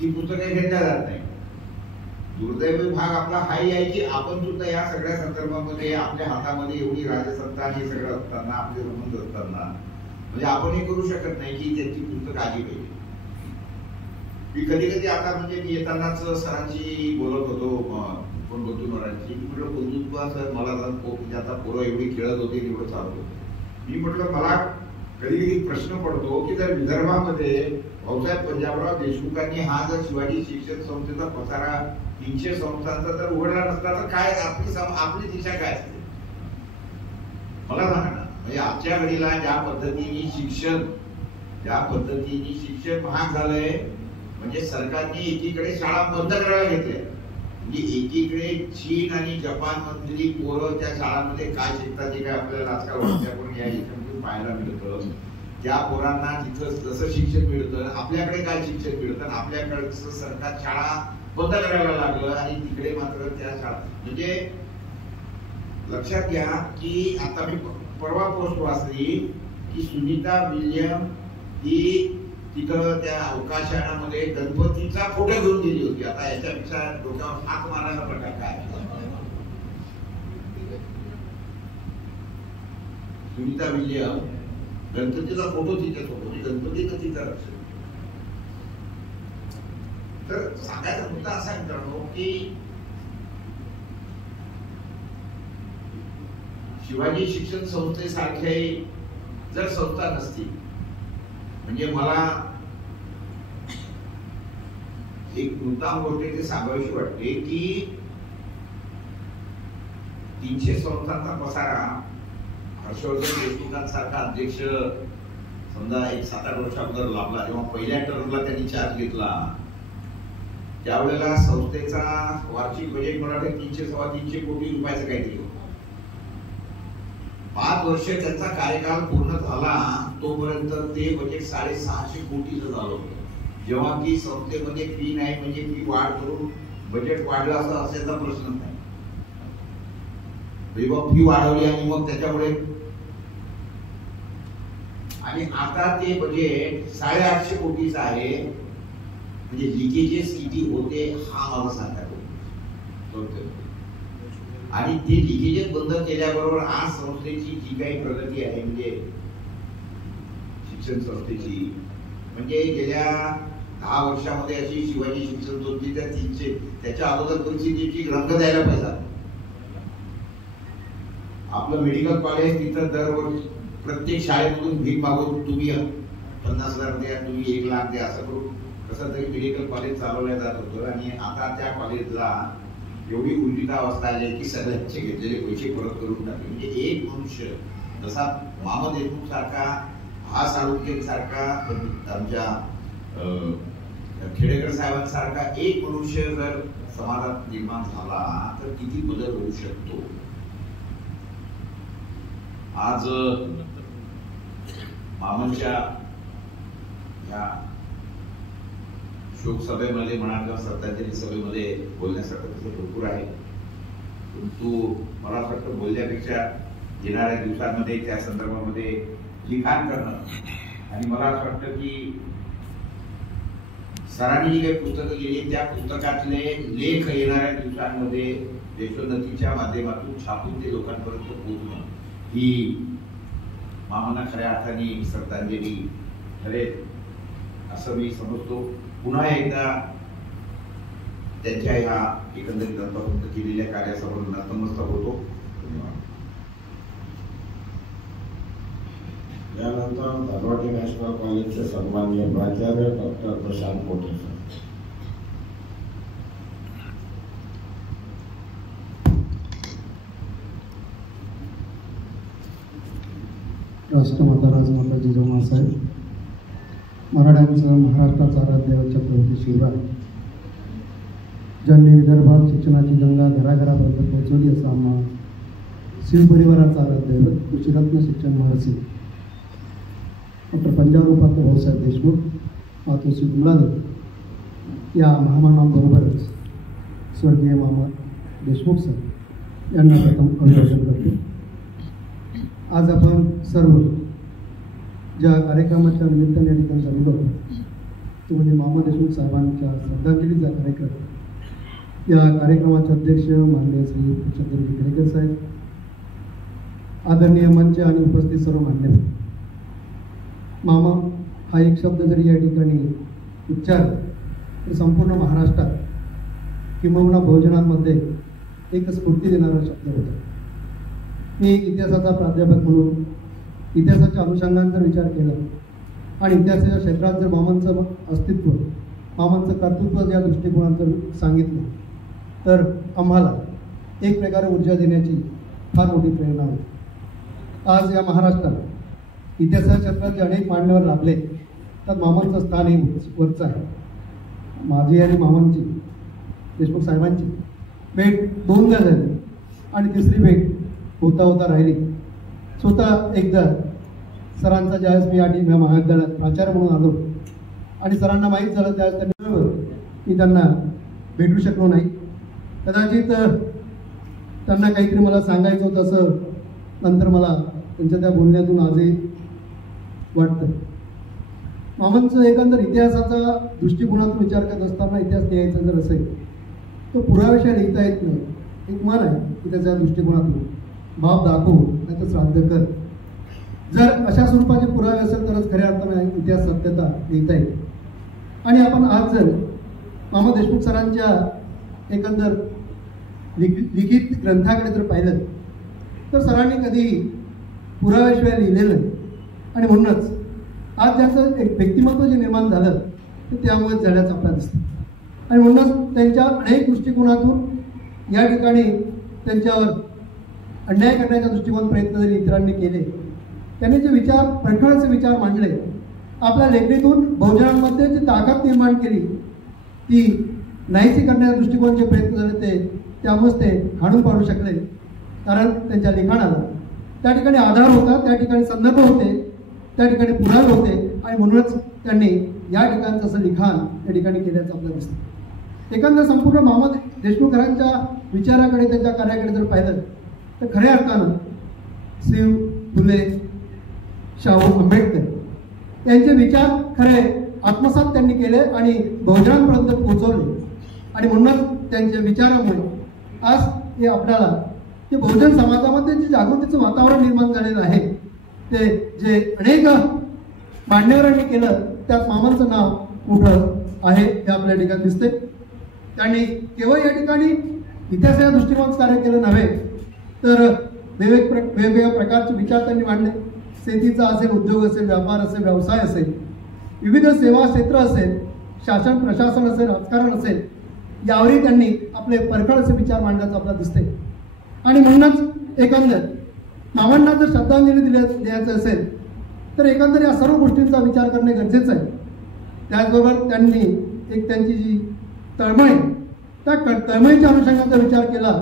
ती पुस्तकं घेतल्या जात नाही. दुर्दैवी भाग आपला हाही आहे की आपण सुद्धा या सगळ्या संदर्भामध्ये आपल्या हातामध्ये एवढी राजसत्ता आणि सगळं असताना, आपले संबंध असताना, म्हणजे आपण हे करू शकत नाही की त्यांची पुस्तक आली पाहिजे. मी कधी कधी आता म्हणजे मी येतानाच सरांशी बोलत होतो, कोण बंधूंवरांशी, मी म्हटलं बंधुत्व सर मला म्हणजे आता पोरं एवढी खेळत होते एवढं चालत होतं. मी म्हटलं मला कधी कधी प्रश्न पडतो की जर विदर्भामध्ये भाऊसाहेब पंजाबराव देशमुखांनी हा जर शिवाजी शिक्षण संस्थेचा पसारा 300 संस्थांचा जर उघडला नसता तर काय आपली दिशा काय असते मला सांगा ना. म्हणजे आजच्या घडीला ज्या पद्धतीने शिक्षण महाग झालंय, म्हणजे सरकारने एकीकडे शाळा बंद करायला घेतल्या, म्हणजे एकीकडे चीन आणि जपान मधली पोरं त्या शाळांमध्ये काय शिकतात ते काय आपल्याला आजकाल वाटण्याकडून या याच्यामधून पाहायला मिळतं. त्या पोरांना तिथं जसं शिक्षण मिळतं आपल्याकडे काय शिक्षण मिळतं, आपल्याकडचं सरकार शाळा बंद करायला लागलं आणि तिकडे मात्र त्या शाळा. म्हणजे लक्षात घ्या की आता मी परवा पोस्ट वाचली की सुनीता विल्यम ही तिथं त्या अवकाशयानामध्ये गणपतीचा फोटो घेऊन गेली होती. आता याच्यापेक्षा डोक्यावर हात मारायला प्रकार काय. सुनीता विल्यम गणपतीचा फोटो तिच्यासोबत, म्हणजे गणपतीचं तिचा रक्षण. तर सांगायचा मुद्दा असा मित्रांनो की शिवाजी शिक्षण संस्थेसारखे जर संस्था नसती, म्हणजे मला एक मुद्दाम गोष्ट इथे सांगावीशी वाटते की 300 संस्थांचा पसारा हर्षवर्धन देशमुखांसारखा अध्यक्ष समजा एक 7-8 वर्ष अगोदर लाभला, जेव्हा पहिल्या टर्मला त्यांनी चार्ज घेतला त्यावेळेला संस्थेचा वार्षिक बजेट मला 300-325 कोटी रुपयाचं काहीतरी होतं. 5 वर्ष त्यांचा कार्यकाल पूर्ण झाला तोपर्यंत ते बजेट 650 कोटीचं झालं होतं. जेव्हा की संस्थेमध्ये फी नाही, म्हणजे फी वाढ करून बजेट वाढलं असं असायचा प्रश्न नाही. फी वाढवली आणि मग त्याच्यामुळे आणि आता ते बजेट 850 कोटीचं आहे. म्हणजे लिकेजेस किती होते हा मला सांगा. आणि ते लिकेजेस बंद केल्याबरोबर आज संस्थेची जी काही प्रगती आहे, म्हणजे शिक्षण संस्थेची, म्हणजे गेल्या 10 वर्षामध्ये अशी शिवाजी शिक्षण संस्थेची त्या 300 त्याच्या अगोदर परिस्थितीची ग्रंथ द्यायला पाहिजे. आपलं मेडिकल कॉलेज तिथं दरवर्षी प्रत्येक शाळेमधून भीक मागून तुम्ही 50,000 द्या, तुम्ही 1 लाख द्या, असं करून कसं तरी मेडिकल कॉलेज चालवलं जात होतं. आणि आता त्या कॉलेजला एवढी उलटितावस्था आली की सगळ्यांचे घेतलेले पैसे परत करून टाकले. म्हणजे एक मनुष्य जसा मामा देशमुख सारखा, हा साळुंखे सारखा, आमच्या खेडेकर साहेबांसारखा एक मनुष्य जर समाजात निर्माण झाला तर किती बदल होऊ शकतो. आज मामांच्या या शोक सभेमध्ये म्हणा किंवा श्रद्धांजली सभेमध्ये बोलण्यासारखं भरपूर आहे, परंतु मला असं वाटतं बोलण्यापेक्षा येणाऱ्या दिवसांमध्ये त्या संदर्भामध्ये लिखाण करणं. आणि मला असं वाटतं की सरांनी जी काही पुस्तकं लिहिली त्या पुस्तकातले लेख येणाऱ्या दिवसांमध्ये देशोन्नतीच्या माध्यमातून छापून ते लोकांपर्यंत पोहोचणं ही मामांना खऱ्या अर्थाने श्रद्धांजली ठरेल असं मी समजतो. पुन्हा एकदा त्यांच्या ह्या एकंदरीत आतापर्यंत केलेल्या कार्यासमोर नतमस्तक होतो. धन्यवाद. यानंतर धारवाडी नॅशनल कॉलेजचे सन्माननीय प्राचार्य डॉक्टर प्रशांत मोटे सर. राष्ट्रमाता राजमाता जिजाऊ साहेब, मराठ्यांचं महाराष्ट्राचा आराध्य छत्रपती शिवराय, ज्यांनी विदर्भात शिक्षणाची गंगा घराघरापर्यंत पोहोचवली असं आम्हा शिवपरिवाराचा आराध्य कृषीरत्न शिक्षण महर्षी डॉक्टर पंजाबराव भाऊसाहेब देशमुख, मातोश्री गुलादर या महामानवांबरोबरच स्वर्गीय मामा देशमुख सर यांना प्रथम अभिवादन करतो. आज आपण सर्व ज्या कार्यक्रमाच्या निमित्ताने या ठिकाणी जमलो तो म्हणजे मामा देशमुख साहेबांच्या श्रद्धांजलीचा कार्यक्रम. या कार्यक्रमाचे अध्यक्ष माननीय श्री चंद्रजी खेडेकर साहेब, आदरणीय मंच आणि उपस्थित सर्व मान्यवर. मामा हा एक शब्द जरी या ठिकाणी उच्चारला तर संपूर्ण महाराष्ट्रात किंबहुना बहुजनांमध्ये एक स्फूर्ती देणारा शब्द होता. मी इतिहासाचा प्राध्यापक म्हणून इतिहासाच्या अनुषंगाने जर विचार केला आणि इतिहासाच्या क्षेत्रात जर मामांचं अस्तित्व, मामांचं कर्तृत्व या दृष्टिकोनात जर सांगितलं तर आम्हाला एक प्रकारे ऊर्जा देण्याची फार मोठी प्रेरणा आहे. आज या महाराष्ट्रात इतिहासाच्या क्षेत्रात जे अनेक मान्यवर लाभले त्यात मामांचं स्थानही वरचं आहे. माझी आणि मामांची, देशमुख साहेबांची भेट 2दा झाली आणि तिसरी भेट होता होता राहिली. स्वतः एकदा सरांचा ज्यावेळेस मी आणि महाविद्यालयात प्राचार्य म्हणून आलो आणि सरांना माहीत झालं त्यावेळेस मी त्यांना भेटू शकलो नाही. कदाचित त्यांना काहीतरी मला सांगायचं होतं असं नंतर मला त्यांच्या त्या बोलण्यातून आजही वाटतं. मामांचं एकंदर इतिहासाचा दृष्टिकोनातून विचार करत असताना इतिहास लिहायचा जर असेल तर पुराव्याशिवाय लिहिता येत नाही. एक म्हण आहे की त्याच्या दृष्टिकोनातून भाव दाखव नाही तर श्राद्ध कर. जर अशा स्वरूपाचे पुरावे असेल तरच खऱ्या अर्थाने इतिहास सत्यता लिहिता येईल. आणि आपण आज जर मामा देशमुख सरांच्या एकंदर लिखित ग्रंथाकडे जर पाहिलं तर सरांनी कधी पुराव्याशिवाय लिहिलेलं नाही. आणि म्हणूनच आज ज्याचं एक व्यक्तिमत्व जे निर्माण झालं ते त्यामुळे झाल्याचं आपल्याला दिसतं. आणि म्हणूनच त्यांच्या अनेक दृष्टिकोनातून या ठिकाणी त्यांच्यावर अन्याय करण्याच्या दृष्टिकोन प्रयत्न जरी इतरांनी केले, त्यांनी जे विचार प्रखळचे विचार मांडले, आपल्या लेखणीतून बहुजनांमध्ये जी ताकद निर्माण केली ती नाहीशी करण्याच्या दृष्टिकोनाचे प्रयत्न झाले त्यामुळेच ते हाणून पाडू शकले. कारण त्यांच्या लिखाणाला त्या ठिकाणी आधार होता, त्या ठिकाणी संदर्भ होते, त्या ठिकाणी पुरावे होते आणि म्हणूनच त्यांनी या ठिकाणचं असं लिखाण या ठिकाणी केल्याचं आपल्याला दिसतं. एकंदर संपूर्ण मामा देशमुखांच्या विचाराकडे, त्यांच्या कार्याकडे जर पाहिलं तर खऱ्या अर्थानं श्री फुले शाहू आंबेडकर यांचे विचार खरे आत्मसात त्यांनी केले आणि बहुजनांपर्यंत पोहोचवले. आणि म्हणूनच त्यांच्या विचारामुळे आज हे आपल्याला ते बहुजन समाजामध्ये जे जागृतीचं वातावरण निर्माण झालेलं आहे ते जे अनेक मान्यवरांनी केलं त्यात मामांचं नाव मोठं आहे हे आपल्या ठिकाणी दिसते. त्यांनी केवळ या ठिकाणी इतिहासाच्या दृष्टिकोनात कार्य केलं नव्हे तर वेगवेगळ्या प्रकारचे विचार त्यांनी मांडले. शेतीचा असेल, उद्योग असेल, व्यापार असेल, व्यवसाय असेल, विविध सेवा क्षेत्र असेल, शासन प्रशासन असेल, राजकारण असेल, यावरही त्यांनी आपले परखड असे विचार मांडल्याचं आपल्याला दिसते. आणि म्हणूनच एकंदर मामांना जर श्रद्धांजली द्यायचं असेल तर एकंदर या सर्व गोष्टींचा विचार करणे गरजेचं आहे. त्याचबरोबर त्यांनी एक त्यांची जी तळमळ आहे त्या तळमळीच्या अनुषंगाचा विचार केला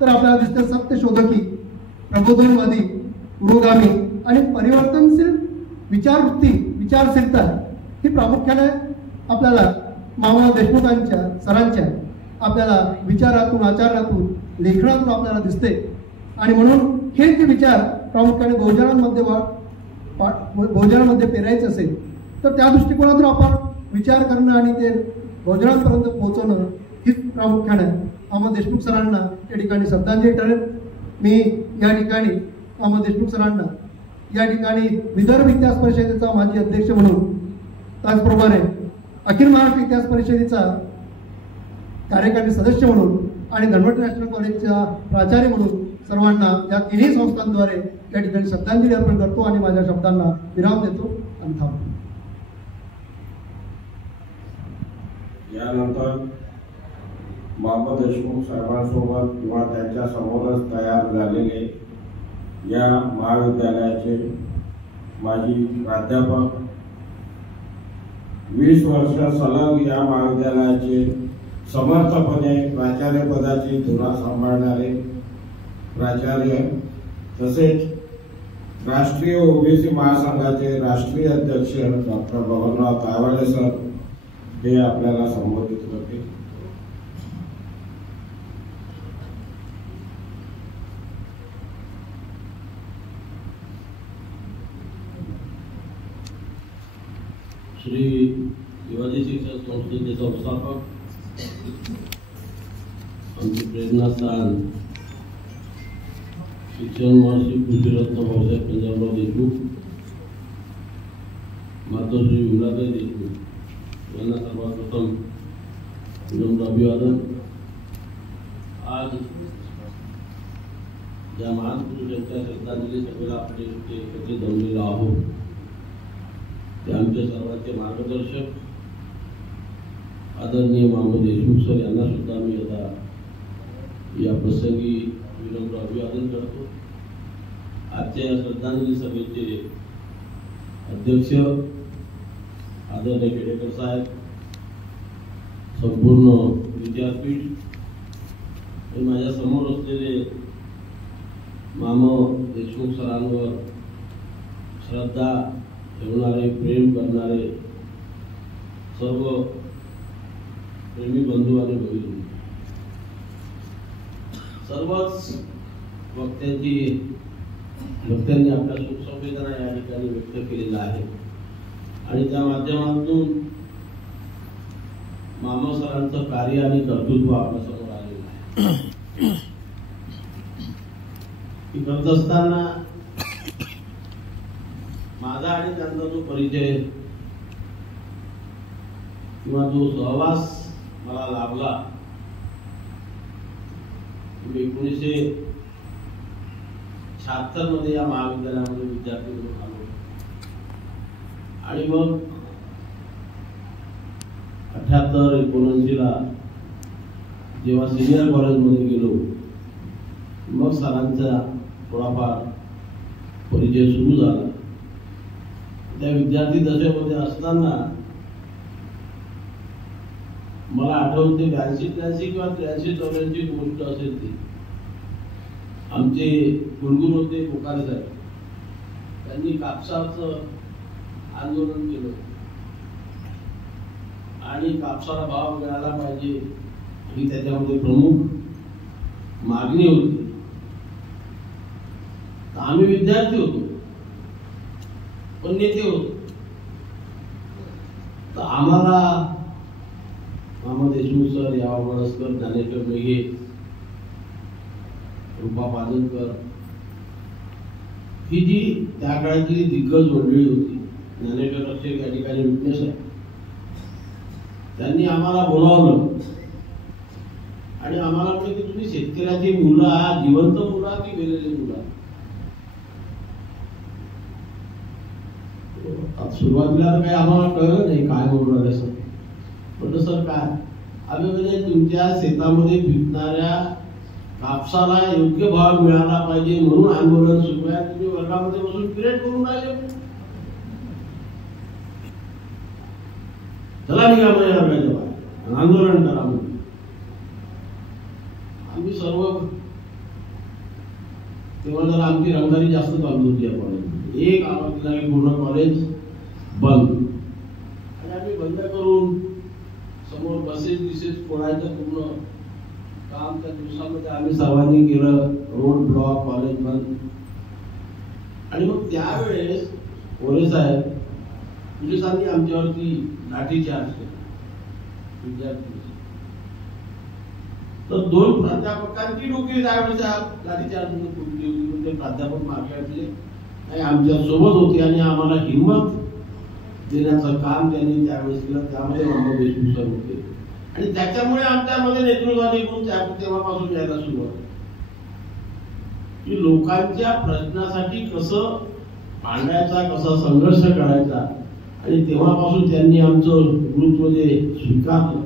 तर आपल्याला दिसतं सत्यशोधकी, प्रबोधनवादी, पुरोगामी आणि परिवर्तनशील विचारवृत्ती, विचारशीलता ही प्रामुख्याने आपल्याला मामा देशमुखांच्या सरांच्या आपल्याला विचारातून, आचारातून, लेखनातून आपल्याला दिसते. आणि म्हणून हे जे विचार प्रामुख्याने बहुजनांमध्ये पेरायचे असेल तर त्या दृष्टिकोनातून आपण विचार करणं आणि ते बहुजनांपर्यंत पोहोचवणं हीच प्रामुख्याने मामा देशमुख सरांना या ठिकाणी श्रद्धांजली ठरेल. मी या ठिकाणी मामा देशमुख सरांना या ठिकाणी विदर्भ इतिहास परिषदेचा माजी अध्यक्ष म्हणून, त्याचप्रमाणे अखिल महाराष्ट्र इतिहास परिषदेचा कार्यकारी सदस्य म्हणून आणि धनवट नॅशनल कॉलेजचा प्राचार्य म्हणून सर्वांना या तिन्ही संस्थांद्वारे या ठिकाणी श्रद्धांजली अर्पण करतो आणि माझ्या शब्दांना विराम देतो आणि थांबतो. यानंतर मामा देशमुख साहेबांसोबत किंवा त्यांच्या समोरच तयार झालेले या महाविद्यालयाचे माजी प्राध्यापक, 20 वर्ष सलग या महाविद्यालयाचे समर्थपणे प्राचार्यपदाची धुरा सांभाळणारे प्राचार्य, तसेच राष्ट्रीय ओबीसी महासंघाचे राष्ट्रीय अध्यक्ष डॉक्टर बबनराव तायवाले सर हे आपल्याला संबोधित करतील. श्री शिवाजी शिक्षण संस्थेचे संस्थापक, आमचे प्रेरणास्थान शिक्षण महर्षी कृषीरत्न भाऊसाहेब पंजाबराव देशमुख, मातोश्री विमलाताई देशमुख यांना सर्वप्रथम विनम्र अभिवादन. आज या महान पुरुषांच्या श्रद्धांजली सभेला आपण एकत्र जमलेलो आहोत ते आमच्या सर्वांचे मार्गदर्शक आदरणीय मामू देशमुख सर यांना सुद्धा मी आता या प्रसंगी विनम्र अभिवादन करतो. आजच्या या श्रद्धांजली सभेचे अध्यक्ष आदरणीय केडेकर साहेब, संपूर्ण विद्यापीठ आणि माझ्या समोर असलेले मामा देशमुख सरांवर श्रद्धा ठेवणारे, प्रेम करणारे सर्व प्रेमी बंधू आणि भगिनी, सर्वच वक्त्यांनी आपल्या सुखसंवेदना या ठिकाणी व्यक्त केलेल्या आहे आणि त्या माध्यमातून मामा सरांचं कार्य आणि कर्तृत्व आपल्या समोर आलेलं आहे. ही करत असताना माझा आणि त्यांचा जो परिचय किंवा जो सहवास मला लाभला 1976 मध्ये या महाविद्यालयामध्ये विद्यार्थी म्हणून आलो आणि मग 78-79 जेव्हा सिनियर कॉलेजमध्ये गेलो मग सरांचा थोडाफार परिचय सुरू झाला. त्या विद्यार्थी दशेमध्ये असताना मला आठवते 82-83 किंवा 83-84 गोष्ट असेल ती. आमचे गुणगुण होते कोकारे साहेब, त्यांनी कापसाचं आंदोलन केलं आणि कापसाला भाव मिळाला पाहिजे ही त्याच्यामध्ये प्रमुख मागणी होती. आम्ही विद्यार्थी होतो पण नेते होतो. तर आम्हाला मामा देशमुख सर, यावा वडसकर, ज्ञानेश्वर मेघे, रूपा पाजनकर ही जी त्या काळातली दिग्गज मंडळी होती, ज्ञानेश्वर रक्षक या ठिकाणी विटनेस आहे, त्यांनी आम्हाला बोलावलं आणि आम्हाला म्हटलं की तुम्ही शेतकऱ्याची मुलं आहात, जिवंत मुलं आहात की गेलेली मुलं आहात. सुरुवातीला काही आम्हाला कळलं नाही काय बोलू राहिले सर. म्हटलं सर काय आम्ही म्हणजे तुमच्या शेतामध्ये पिकणाऱ्या कापसाला योग्य भाव मिळाला पाहिजे म्हणून आंदोलन सुरू आहे. तुम्ही वर्गामध्ये बसून पिरियड करून राहिले. चला निघा म्हणजे वर्गाच्या बाहेर आंदोलन करा म्हणून आम्ही सर्व. तेव्हा जरा आमची रंगदारी जास्त चालू होती या कॉलेजमध्ये. एक आवाज दिला की पूर्ण कॉलेज बंद आणि आम्ही बंद करून समोर बसेस फोडायचं पूर्ण काम त्या दिवसामध्ये आम्ही सर्वांनी केलं. रोड ब्लॉक, कॉलेज बंद. आणि मग त्यावेळेस कोरे साहेब पोलिसांनी आमच्यावरती लाठीचार्ज केला विद्यार्थी. तर 2 प्राध्यापकांची डोकी त्यावेळेस लाठीचार्ज फुटली होती. ते प्राध्यापक मागे हटले आणि आमच्या सोबत होते आणि आम्हाला हिंमत देण्याचं काम त्यांनी त्यावेळेस केलं. त्यामध्ये मामा देशमुख सर होते आणि त्याच्यामुळे आमच्यामध्ये नेतृत्वाने गुण तेव्हापासून यायला सुरुवात की लोकांच्या प्रश्नासाठी कसं भांडायचा, कसा संघर्ष करायचा. आणि तेव्हापासून त्यांनी आमचं गुरुत्व जे स्वीकारलं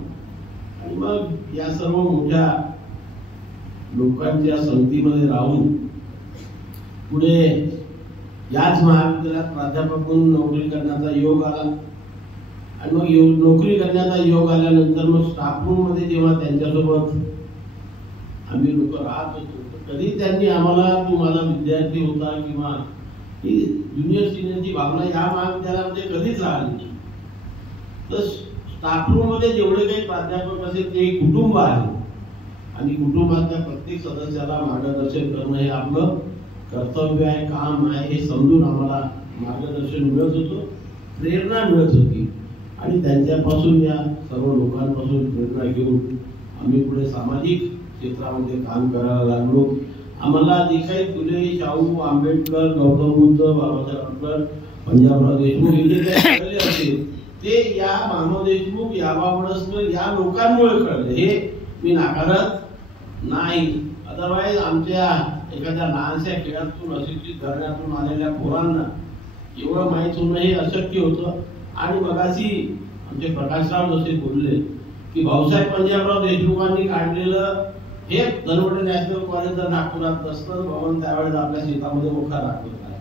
आणि मग या सर्व मोठ्या लोकांच्या संगतीमध्ये राहून पुढे याच महाविद्यालयात प्राध्यापक म्हणून नोकरी करण्याचा योग आला आणि मग नोकरी करण्याचा योग आल्यानंतर मग स्टाफ रूम मध्ये जेव्हा त्यांच्यासोबत आम्ही लोक राहत होतो कधी त्यांनी आम्हाला, तुम्हाला विद्यार्थी होता किंवा ही ज्युनियर सिनियरची भावना या महाविद्यालयामध्ये कधीच राहिली नाही. तर स्टाफ रूम मध्ये जेवढे काही प्राध्यापक असेल ते कुटुंब आहे आणि कुटुंबातल्या प्रत्येक सदस्याला मार्गदर्शन करणं हे आपलं कर्तव्य आहे, काम आहे हे समजून आम्हाला मार्गदर्शन मिळत होतं, प्रेरणा मिळत होती. आणि त्यांच्यापासून या सर्व लोकांपासून प्रेरणा घेऊन आम्ही पुढे सामाजिक क्षेत्रामध्ये काम करायला लागलो. आम्हाला जे काही फुले, शाहू, आंबेडकर, गौतम बुद्ध, बाबासाहेब आंबेडकर, पंजाबराव देशमुख हे जे काही कळले असेल ते या मामा देशमुख, यावा वडसकर या लोकांमुळे कळले. हे मी नाकारत नाही. अदरवाईज आमच्या एखाद्या लहानशा खेळातून अशिक्षित घराण्यातून आलेल्या पोरांना एवढं माहीत होणं हे अशक्य होतं. आणि मगाशी आमचे प्रकाशराव जसे बोलले की भाऊसाहेब पंजाबराव देशमुखांनी काढलेलं हे धनवडे नॅशनल कॉलेज जर नागपुरात नसतं भवन त्यावेळेस आपल्या शेतामध्ये मोठा दाखवत आहे.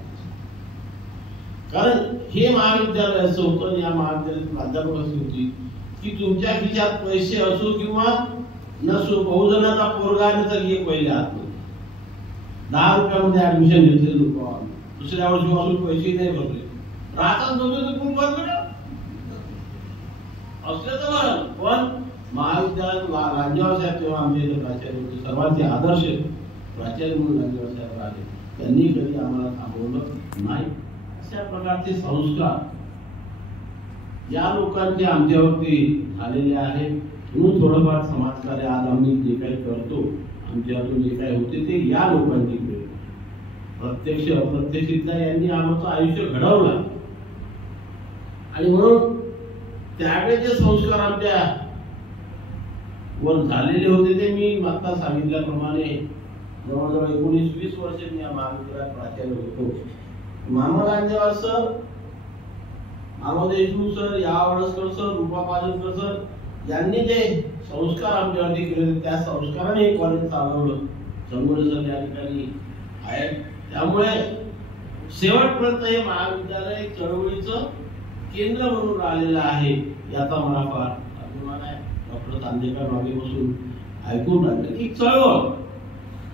कारण हे महाविद्यालय असं होतं, या महाविद्यालयात प्राध्यापक अशी होती की तुमच्या खिशात पैसे असो किंवा नसो, बहुजनाचा पोरगा तर एक पहिले आतमध्ये 10 रुपयामध्ये ऍडमिशन घेतले लोक, दुसऱ्या वर्षीपासून पैसे नाही भरले, राहतात दोघे पूल बंद असले तर बरं. पण महाविद्यालयात रांजेवार साहेब तेव्हा आमचे जे प्राचार्य होते, सर्वांचे आदर्श प्राचार्य म्हणून रांजेवार साहेब राहिले, त्यांनी कधी आम्हाला थांबवलं नाही. अशा प्रकारचे संस्कार या लोकांचे आमच्यावरती झालेले आहेत. म्हणून थोडंफार समाजकार्य आज आम्ही जे काही करतो, आमच्या हातून जे काही होते ते या लोकांची वेळ, प्रत्यक्ष अप्रत्यक्षितता यांनी आमचं आयुष्य घडवलं. आणि म्हणून त्यावेळी जे संस्कार आमच्या वर झालेले होते ते मी आता सांगितल्याप्रमाणे जवळजवळ 19-20 वर्ष मी या महाविद्यालयात प्राचार्य होतो. मामा गांजेवार सर, मामा देशमुख सर, या वडसकर सर, रूपा पाजरकर सर यांनी जे संस्कार आमच्यावरती केले त्या संस्काराने हे कॉलेज चालवलं. संगोडे सर या ठिकाणी आहेत. त्यामुळे शेवटपर्यंत हे महाविद्यालय चळवळीचं केंद्र म्हणून राहिलेलं आहे, याचा मला फार अभिमान आहे. डॉक्टर चांदेकर मागे बसून ऐकून राहिले की चळवळ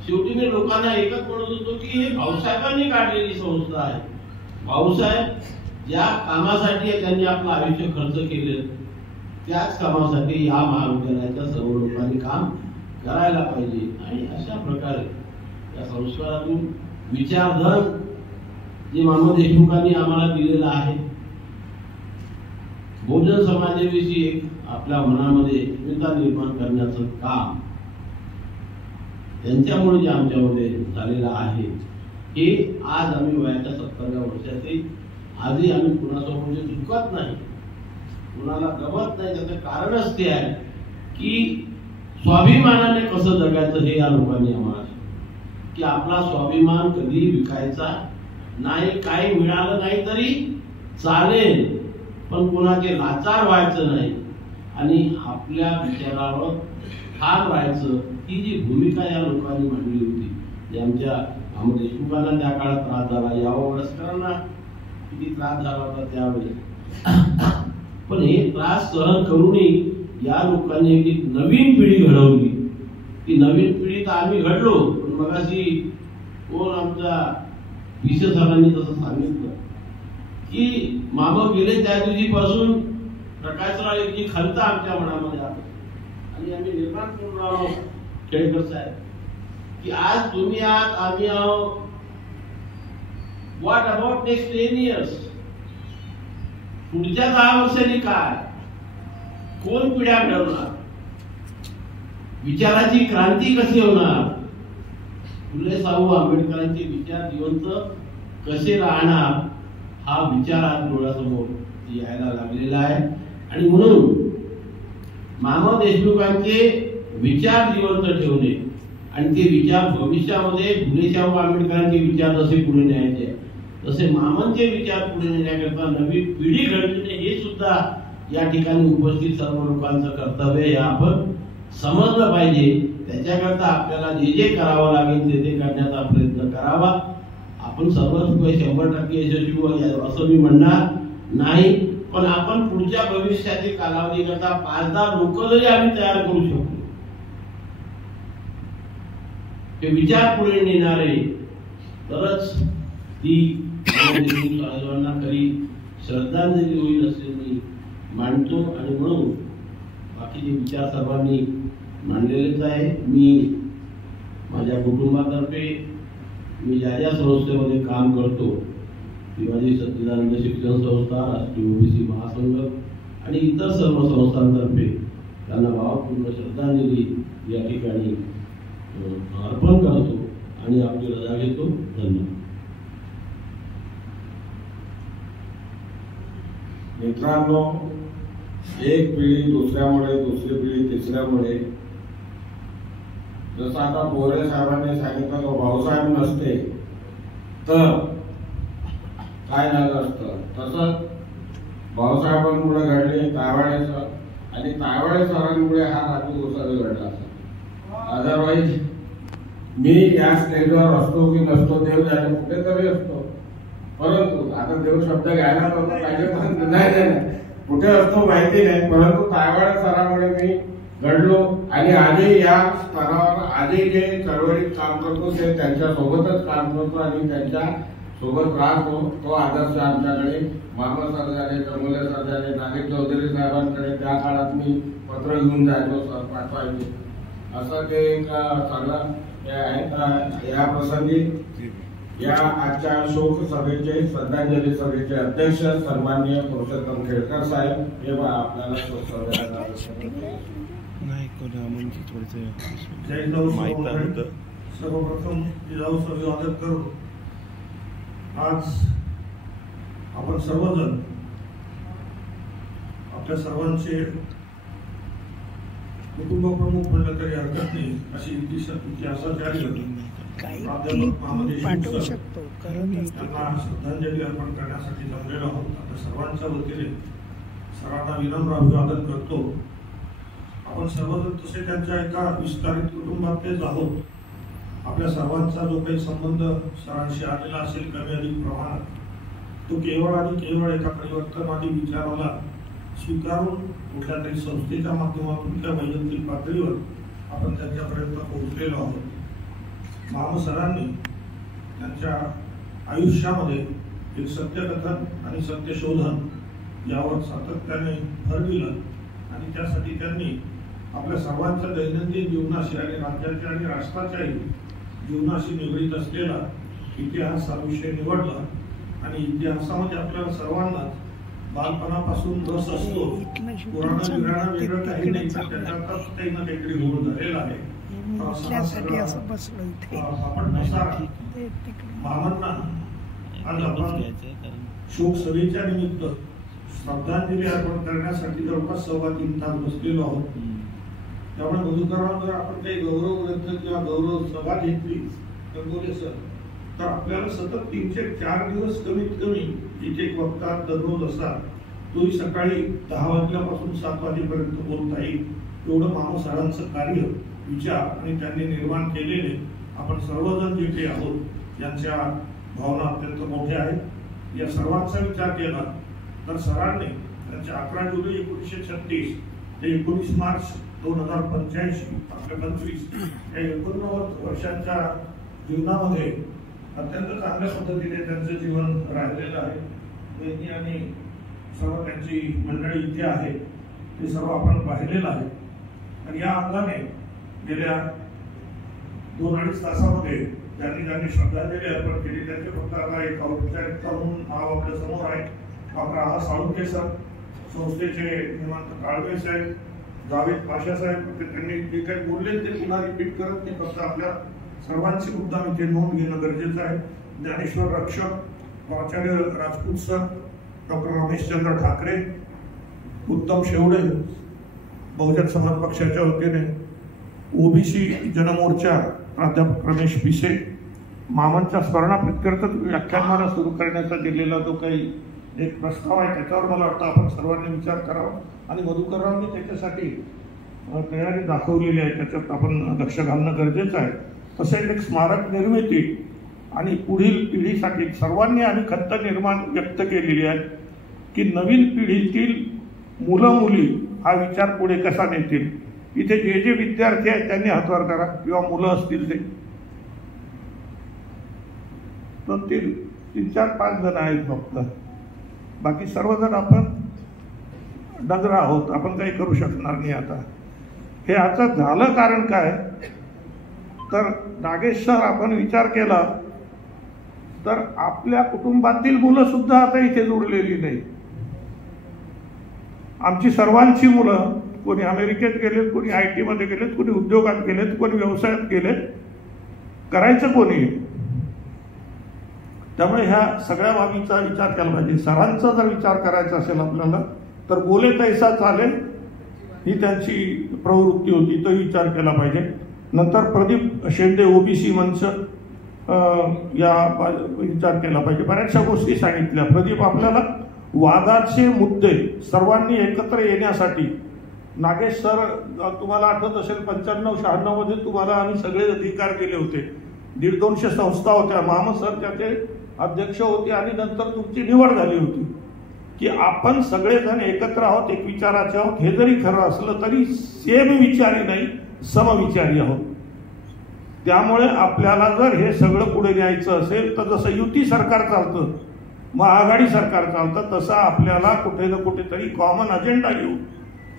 शेवटी मी लोकांना एकच म्हणत होतो की हे भाऊसाहेबांनी काढलेली संस्था आहे. भाऊसाहेब ज्या कामासाठी त्यांनी आपलं आयुष्य खर्च केले त्याच कामासाठी या महाविद्यालयाच्या सर्व लोकांनी काम करायला पाहिजे. आणि अशा प्रकारे या संस्कारातून विचारधन जे मामा देशमुखांनी आम्हाला दिलेलं आहे, बहुजन समाजाविषयी एक आपल्या मनामध्ये अस्मिता निर्माण करण्याचं काम त्यांच्यामुळे जे आमच्यामध्ये झालेलं आहे, हे आज आम्ही वयाच्या 70व्या वर्षातही आजही आम्ही कुणासमोर झुकत नाही, कुणाला गमत नाही. त्याचं कारणच ते आहे की स्वाभिमानाने कसं जगायचं हे या लोकांनी आम्हाला, की आपला स्वाभिमान कधी विकायचा नाही. काही मिळालं नाही तरी चालेल, पण कोणाचे लाचार व्हायचं नाही आणि आपल्या विचारावर ठाम राहायचं. ही जी भूमिका या लोकांनी मांडली होती, आमच्या देशमुखांना त्या काळात त्रास झाला, या वडसकरांना किती त्रास झाला होता त्यावेळी, पण हे त्रास सहन करूनही या लोकांनी एक नवीन पिढी घडवली. ती नवीन पिढी तर आम्ही घडलो, पण मगाशी कोण आमच्या विशेष सरांनी तसं सांगितलं की मामा गेले त्या दिवशीपासून प्रकाशराव एक जी खंत आमच्या मनामध्ये आली आणि आम्ही निर्माण करून राहिलो केळकर साहेब की आज तुम्ही आहात, आम्ही आहोत. What about next 10 years? पुढच्या 10 वर्षांनी काय, कोण पिढ्या घडवणार, विचाराची क्रांती कशी होणार, फुले साहू आंबेडकरांचे विचार जिवंत कसे राहणार, हा विचार आज डोळ्यासमोर यायला लागलेला आहे. आणि म्हणून मामा देशमुखांचे विचार जिवंत ठेवणे आणि ते विचार भविष्यामध्ये फुले शाहू आंबेडकरांचे विचार जसे पुढे न्यायचे तसे मामांचे विचार पुढे नेण्याकरता नवी पिढी घडविणे हे सुद्धा या ठिकाणी उपस्थित सर्व लोकांचं कर्तव्य हे आपण समजलं पाहिजे. त्याच्याकरता आपल्याला जे जे करावं लागेल ते करण्याचा प्रयत्न करावा. आपण सर्वच 100% यशस्वी व्हायचं असं मी म्हणणार नाही, पण आपण पुढच्या भविष्यातील कालावधी करता 5-10 लोक जरी आम्ही तयार करू शकतो, ते विचार पुढे नेणारे, तरच ती महाराजांना खरी श्रद्धांजली होईल असे मी मानतो. आणि म्हणून बाकीचे विचार सर्वांनी मांडलेलेच आहे. मी माझ्या कुटुंबातर्फे मी ज्या ज्या संस्थेमध्ये काम करतो, शिवाजी सच्चिदानंद शिक्षण संस्था, राष्ट्रीय ओबीसी महासंघ आणि इतर सर्व संस्थांतर्फे त्यांना भावपूर्ण श्रद्धांजली या ठिकाणी अर्पण करतो आणि आपली रजा घेतो. धन्यवाद. मित्रांनो, एक पिढी दुसऱ्यामुळे, दुसरी पिढी तिसऱ्यामुळे जसं आता बोरे साहेबांनी सांगितलं की भाऊसाहेब नसते तर काय झालं असतं, तसंच भाऊसाहेबांमुळे घडले तायवाळे सर आणि तायवाळे सरांमुळे हा राजू गोसावी घडला असं. अदरवाईज मी या स्टेजवर असतो की नसतो देव जाणे, कुठेतरी असतो. परंतु आता देव शब्द घ्यायला नव्हता पाहिजे, पण नाही कुठे असतो माहिती नाही, परंतु तायवाळे सरांमुळे मी घडलो आणि आजही या स्तरावर आजही जे चळवळीत काम करतो ते त्यांच्या सोबतच काम करतो आणि त्यांच्या सोबत राहतो. तो आदर्श आमच्याकडे मामा सर झाले, जमोले सर झाले, नागेश चौधरी साहेबांकडे त्या काळात मी पत्र घेऊन जायचो, सर पाठवायचे. असं ते एक सगळं या प्रसंगी या आजच्या शोक सभेचे श्रद्धांजली सभेचे अध्यक्ष सन्माननीय पुरुषोत्तम खेडकर साहेब हे आपल्याला शोक सभेला सर्वप्रथम जिजाऊ अभिवादन करून आज आपण सर्वजण आपल्या सर्वांचे कुटुंब प्रमुख म्हणलं तरी हरकत नाही अशी इतिहासाची त्यांना श्रद्धांजली अर्पण करण्यासाठी जमलेलो आहोत. आपल्या सर्वांच्या वतीने सरांना विनम्र अभिवादन करतो. आपण सर्वजण तसे त्यांच्या एका विस्तारित कुटुंबातलेच आहोत. आपल्या सर्वांचा जो काही संबंध सरांशी आलेला असेल कमी अधिक प्रमाणात, तो केवळ आणि केवळ एका परिवर्तनवादी विचाराला स्वीकारून कुठल्या तरी संस्थेच्या माध्यमातून त्या वैयक्तिक पातळीवर आपण त्यांच्यापर्यंत पोहोचलेलो आहोत. मामा सरांनी त्यांच्या आयुष्यामध्ये एक सत्यकथन आणि सत्यशोधन यावर सातत्याने भर दिलं आणि त्यासाठी त्यांनी आपल्या सर्वांच्या दैनंदिन जीवनाशी आणि राज्याच्या आणि राष्ट्राच्याही जीवनाशी निगडीत असलेला इतिहास हा विषय निवडला. आणि इतिहासामध्ये आपल्याला सर्वांना बालपणापासून रस असतो. पुराणा विराणा वेगळं काही नाही, त्याच्यातच काही ना काहीतरी होऊन झालेला आहे. आपण मामांना आज आपण शोक सभेच्या निमित्त श्रद्धांजली अर्पण करण्यासाठी जवळपास 3.25 तास बसलेलो आहोत. त्यामुळे मधुकरराव जर आपण काही गौरव ग्रंथ किंवा गौरव सभा घेतली तर सर तर आपल्याला सतत 3 ते 4 दिवस कमीत कमी एक एक वक्ता दररोज असा तोही सकाळी 10 वाजल्यापासून 7 वाजेपर्यंत बोलता येईल. एवढं मामा सरांचं कार्य विचार आणि त्यांनी निर्माण केलेले आपण सर्वजण जे काही आहोत यांच्या भावना अत्यंत मोठ्या आहेत. या सर्वांचा विचार केला तर सरांनी त्यांच्या 11 जुलै 1936 ते 19 मार्च 2085 आपल्या 25 या 89 वर्षांच्या जीवनामध्ये अत्यंत चांगल्या पद्धतीने त्यांचं जीवन राहिलेलं आहे. त्यांनी आणि सर्व त्यांची मंडळी इथे आहे ते सर्व आपण पाहिलेलं आहे. आणि या अंगाने गेल्या 2-2.5 तासामध्ये ज्यांनी श्रद्धांजली अर्पण केली त्यांचे फक्त आता एक औपचारिकता म्हणून नाव आपल्या समोर आहे. डॉक्टर आहा साळुंखे सर, संस्थेचे हेमंत काळवे साहेब, जावेद पाशा साहेब, त्यांनी जे काही बोलले ते पुन्हा रिपीट करत नाही, फक्त आपल्या सर्वांची मुद्दाम इथे नोंद घेणं गरजेचं आहे. ज्ञानेश्वर रक्षक, आचार्य राजपूत सर, डॉक्टर रमेशचंद्र ठाकरे, उत्तम शेवडे बहुजन समाज पक्षाच्या वतीने, ओबीसी जनमोर्चा प्राध्यापक रमेश पिसे, मामांच्या स्मरणाप्रित्यर्थ व्याख्यानमाला सुरू करण्याचा दिलेला जो काही एक प्रस्ताव आहे त्याच्यावर मला वाटतं आपण सर्वांनी विचार करावा. आणि मधुकररावनी त्याच्यासाठी तयारी दाखवलेली आहे, त्याच्यात आपण लक्ष घालणं गरजेचं आहे. तसेच एक स्मारक निर्मिती आणि पुढील पिढीसाठी सर्वांनी आणि खंत निर्माण व्यक्त केलेली आहे की नवीन पिढीतील मुलं मुली हा विचार पुढे कसा नेतील. इथे जे जे विद्यार्थी आहेत त्यांनी हातभार करा किंवा मुलं असतील ते 3-4-5 जण आहेत फक्त, बाकी सर्वजण आपण डगरा आहोत, आपण काही करू शकणार नाही. आता हे आता झालं कारण काय तर नागेश सर आपण विचार केला तर आपल्या कुटुंबातील मुलं सुद्धा आता इथे जोडलेली नाही. आमची सर्वांची मुलं कोणी अमेरिकेत गेलेत, कोणी IT मध्ये गेलेत, कोणी उद्योगात गेलेत, कोणी व्यवसायात गेलेत, करायचं कोणी. त्यामुळे ह्या सगळ्या बाबीचा विचार केला पाहिजे. सरांचा जर विचार करायचा असेल आपल्याला तर बोले तैसा चालेल ही त्यांची प्रवृत्ती होती, तो विचार केला पाहिजे. नंतर प्रदीप शेंडे ओबीसी मंच या विचार केला पाहिजे. बऱ्याचशा गोष्टी सांगितल्या. प्रदीप आपल्याला वादाचे मुद्दे सर्वांनी एकत्र येण्यासाठी नागेश सर तुम्हाला आठवत असेल 95-96 मध्ये तुम्हाला आम्ही सगळे अधिकार केले होते. 150-200 संस्था होत्या. मामा सर त्याचे अध्यक्ष होते आणि नंतर तुमची निवड झाली होती की आपण सगळेजण एकत्र आहोत, एक विचाराचे आहोत. हे जरी खरं असलं तरी सेम विचारी नाही, समविचारी आहोत. त्यामुळे आपल्याला जर हे सगळं पुढे न्यायचं असेल तर जसं युती सरकार चालतं, महाआघाडी सरकार चालतं, तसं आपल्याला कुठे ना कुठेतरी कॉमन अजेंडा घेऊन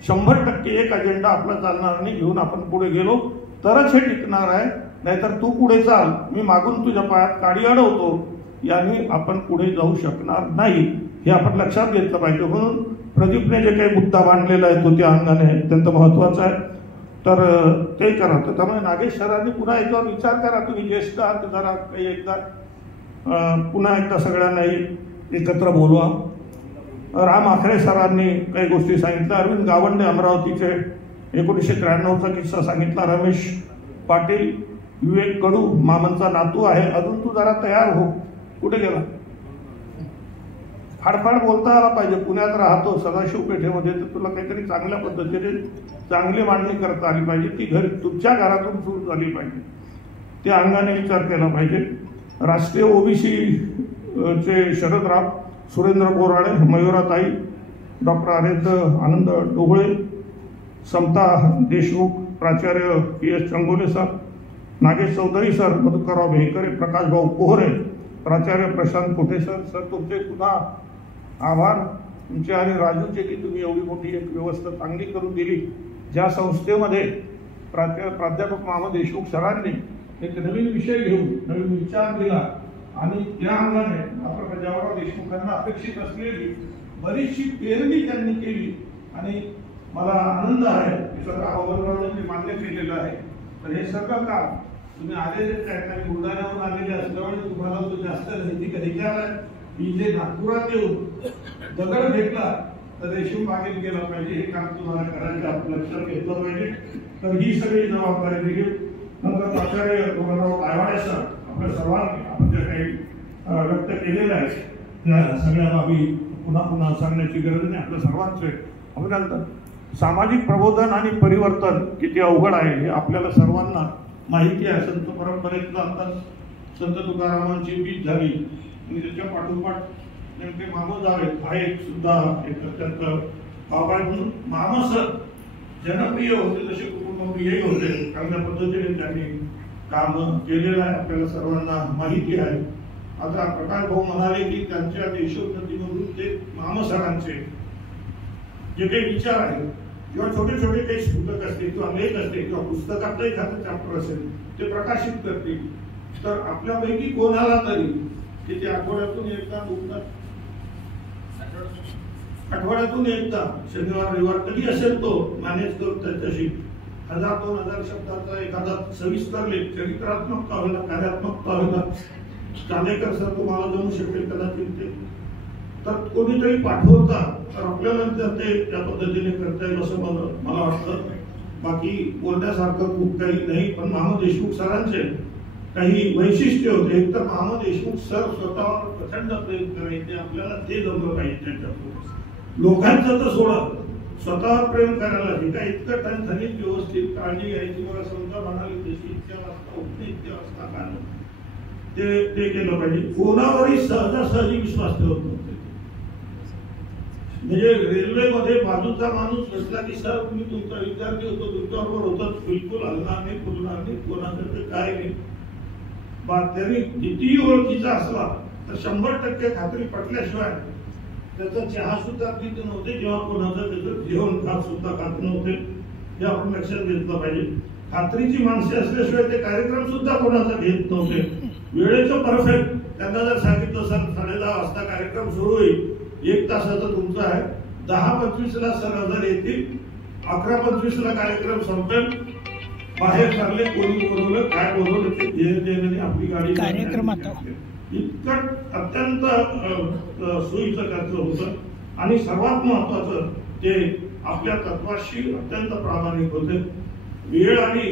100% एक अजेंडा आपला चालणार नाही, घेऊन आपण पुढे गेलो तरच हे टिकणार आहे. नाहीतर तू पुढे चाल, मी मागून तुझ्या पायात काडी अडवतो, याने आपण पुढे जाऊ शकणार नाही. हे आपण लक्षात घेतलं पाहिजे. म्हणून प्रदीपने जे काही मुद्दा मांडलेला आहे तो त्या अंगाने अत्यंत महत्वाचा आहे. तर ते करा. तर त्यामुळे नागेश सरांनी पुन्हा याच्यावर विचार करा. तुम्ही ज्येष्ठ आहात, जरा काही एकदा पुन्हा एकदा सगळ्यांना एकत्र बोलवा. राम आखरे सरांनी काही गोष्टी सांगितल्या. अरविंद गावंडे अमरावतीचे 1993चा किस्सा सांगितला. रमेश पाटील, विवेक कडू मामांचा नातू आहे. अजून तू जरा तयार हो. कुठे गेला? फाडफाड बोलता आला पाहिजे. पुण्यात राहतो सदाशिव पेठेमध्ये, तर तुला काहीतरी चांगल्या पद्धतीने चांगली मांडणी करता आली पाहिजे. ती तुमच्या घरातून सुरू झाली पाहिजे. त्या अंगाने विचार केला पाहिजे. राष्ट्रीय ओबीसी चे शरदराव, सुरेंद्र बोराडे, मयुराताई, डॉक्टर आनंद डोगळे, समता देशमुख, प्राचार्य PS Changole sir, Nagesh Chaudhari sir, Madhukarrao Bhenkare, Prakashbhau Pohare, प्राचार्य प्रशांत कोठे सर. सर तुमचे पुन्हा आभार तुमचे आणि राजूचे की तुम्ही एवढी मोठी एक व्यवस्था चांगली करून दिली. ज्या संस्थेमध्ये प्राध्यापक मामा देशमुख सरांनी एक नवीन विषय घेऊन नवीन विचार दिला आणि त्या अंगाने डॉक्टर प्रजावराव देशमुखांना अपेक्षित असलेली बरीचशी पेरणी त्यांनी केली. आणि मला आनंद आहे की सगळं अहवालरावांनी मान्य केलेलं आहे. तर हे सगळं काम तुम्ही आलेले काही बुलढाण्याहून आलेले असल्यामुळे तुम्हाला तो जास्त नैतिक अधिकार आहे की जे नागपुरात येऊन दगड फेकला तर रेशीम मागेल गेला पाहिजे. हे काम तुम्हाला करायचं आपण लक्षात घेतलं पाहिजे. तर ही सगळी जबाबदारी दिली. नंतर प्राचार्य गोविंदराव तायवाडे सर, आपल्या सर्वांनी आपण जे काही व्यक्त केलेलं आहे त्या सगळ्या बाबी पुन्हा पुन्हा सांगण्याची गरज नाही. आपल्या सर्वांचे अभिनंदन. सामाजिक प्रबोधन आणि परिवर्तन किती अवघड आहे हे आपल्याला सर्वांना माहिती आहे. संत परंपरेतलं आता संत तुकारामांची बीज झाली आणि त्याच्या पाठोपाठ नेमके मामोदार हा एक सुद्धा एक अत्यंत बाबाय म्हणून मामा सर जनप्रिय होते, तसे कुटुंबप्रियही होते. चांगल्या पद्धतीने त्यांनी काम केलेलं आहे, आपल्याला सर्वांना माहिती आहे. आता प्रकाश भाऊ म्हणाले की त्यांच्या देशोन्नतीमधून ते मामा सरांचे जे काही विचार आहेत किंवा छोटे छोटे काही स्फुटक असते किंवा लेख असते किंवा पुस्तकातलं एखादं चॅप्टर असेल ते प्रकाशित करतील. तर आपल्यापैकी कोणाला तरी की ते आठवड्यातून एकदा शनिवार रविवार कधी असेल तो मॅनेज करून त्याच्याशी 1000-2000 शब्दाचा एखादा सविस्तर लेख, चरित्रात्मक होईना, कार्यात्मक होईना, चांदेकर सर तुम्हाला जमू शकेल कदाचित ते, तर कोणीतरी पाठवता तर आपल्याला ते त्या पद्धतीने करता येईल असं मला वाटतं. बाकी बोलण्यासारखं खूप काही नाही. पण मामा देशमुख सरांचे काही वैशिष्ट्य होते. एक तर मामा देशमुख सर स्वतःवर प्रचंड प्रेम करायचे. आपल्याला ते जमलं पाहिजे. त्याच्यात लोकांचं तर सोडा, स्वतःवर प्रेम करायला हे काय इतकं ठणठणीत व्यवस्थित काळजी घ्यायची. मला समजा म्हणाली तशी इतक्या वाजता उठणे, इतक्या वाजता गाणं, ते केलं पाहिजे. कोणावरही सहजासहजी विश्वास ठेवत नव्हते. म्हणजे रेल्वेमध्ये बाजूचा माणूस बसला की सर तुम्ही तुमचा विद्यार्थी होतो, तुमच्याबरोबर होतात, बिलकुल हलणार नाही, फुलणार नाही, कोणाकडे काय नाही. त्यांनी कितीही ओळखीचा असला तर 100% खात्री पटल्याशिवाय त्याचा चहा सुद्धा पित नव्हते किंवा कोणाचं त्याचं जेवण खात सुद्धा खात नव्हते. हे आपण लक्षात घेतलं पाहिजे. खात्रीची माणसे असल्याशिवाय ते कार्यक्रम सुद्धा कोणाचा घेत नव्हते. वेळेचं परफेक्ट. त्यांना जर सांगितलं सर 10:30 वाजता कार्यक्रम सुरू होईल, 1 तासाचा तुमचा आहे, 10:25 सर हजर येतील, 11:25 कार्यक्रम संपेल, बाहेर चालले, कोणी बोलवलं काय बोलवलं ते देण्याने आपली गाडी कार्यक्रमात इतकं अत्यंत सोयीचं त्याचं होतं. आणि सर्वात महत्वाचं ते आपल्या तत्वाशी अत्यंत प्रामाणिक होते. वेळ आली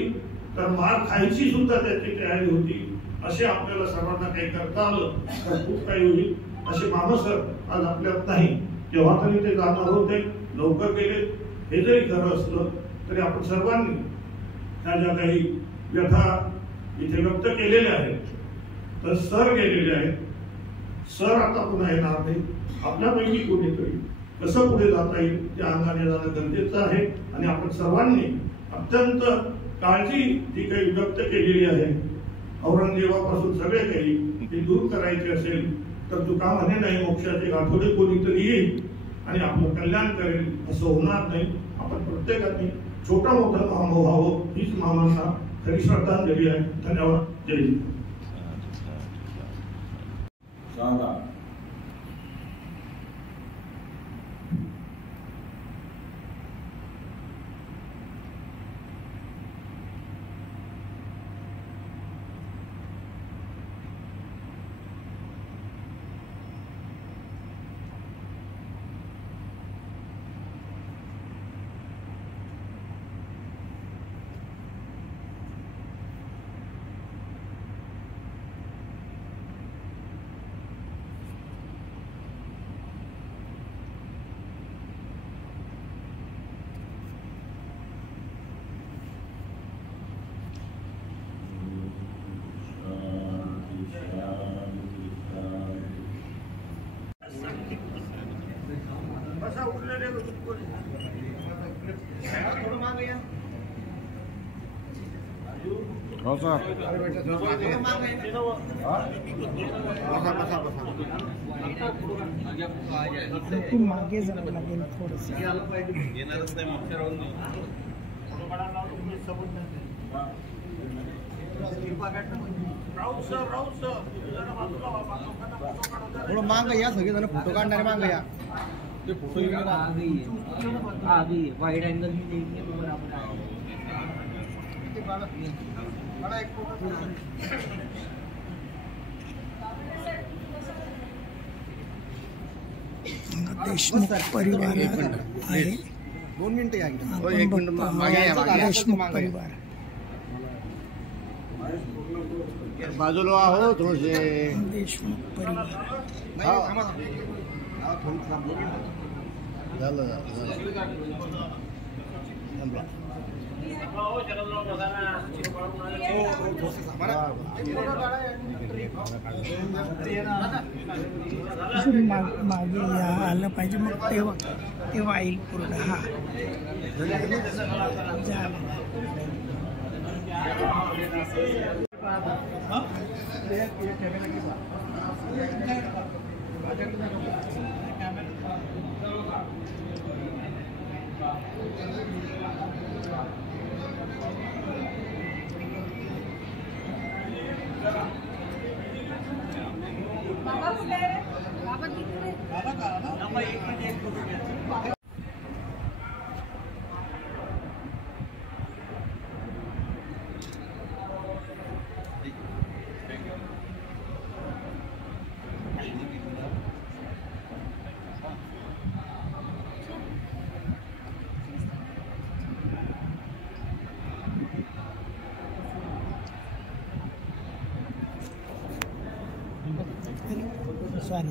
तर मार खायची सुद्धा त्याची तयारी होती. असे आपल्याला सर्वांना काही करता आलं तर खूप काही होईल. असे मामसर आज आपल्यात नाही. तेव्हा तरी ते जाणार होते, लवकर गेले. हे जरी खरं असलं तरी आपण सर्वांनी त्या ज्या काही व्यथा इथे व्यक्त केलेल्या आहेत तर सर गेलेले आहेत. सर आता पुन्हा येणार नाही. आपल्यापैकी कोणीतरी कसं पुढे जाता येईल त्या अंगाने जाणं गरजेचं आहे. आणि आपण सर्वांनी अत्यंत काळजी जी काही व्यक्त केलेली आहे औरंगजेबापासून सगळे काही ते दूर करायचे असेल तर तुका म्हणे नाही मोक्षाचे गाठोडे कोणीतरी येईल आणि आपलं कल्याण करेल. असं होणार नाही. आपण प्रत्येकाने छोटा मोठा मामा व्हावं हीच मामांना खरी श्रद्धांजली आहे. धन्यवाद. जय हिंद. मागे जावं लागेल थोडंसं. थोडं माग या, सगळे जण फोटो काढणारे माग या. ते फोटो वाईड अँगल देशमुख परिवार आहे. 2 मिनिटं या. देशमुख परिवार बाजूला हो थोडेसे. देशमुख परिवार मागे या आलं पाहिजे. मग तेव्हा येईल पूर्ण. हा Sorry.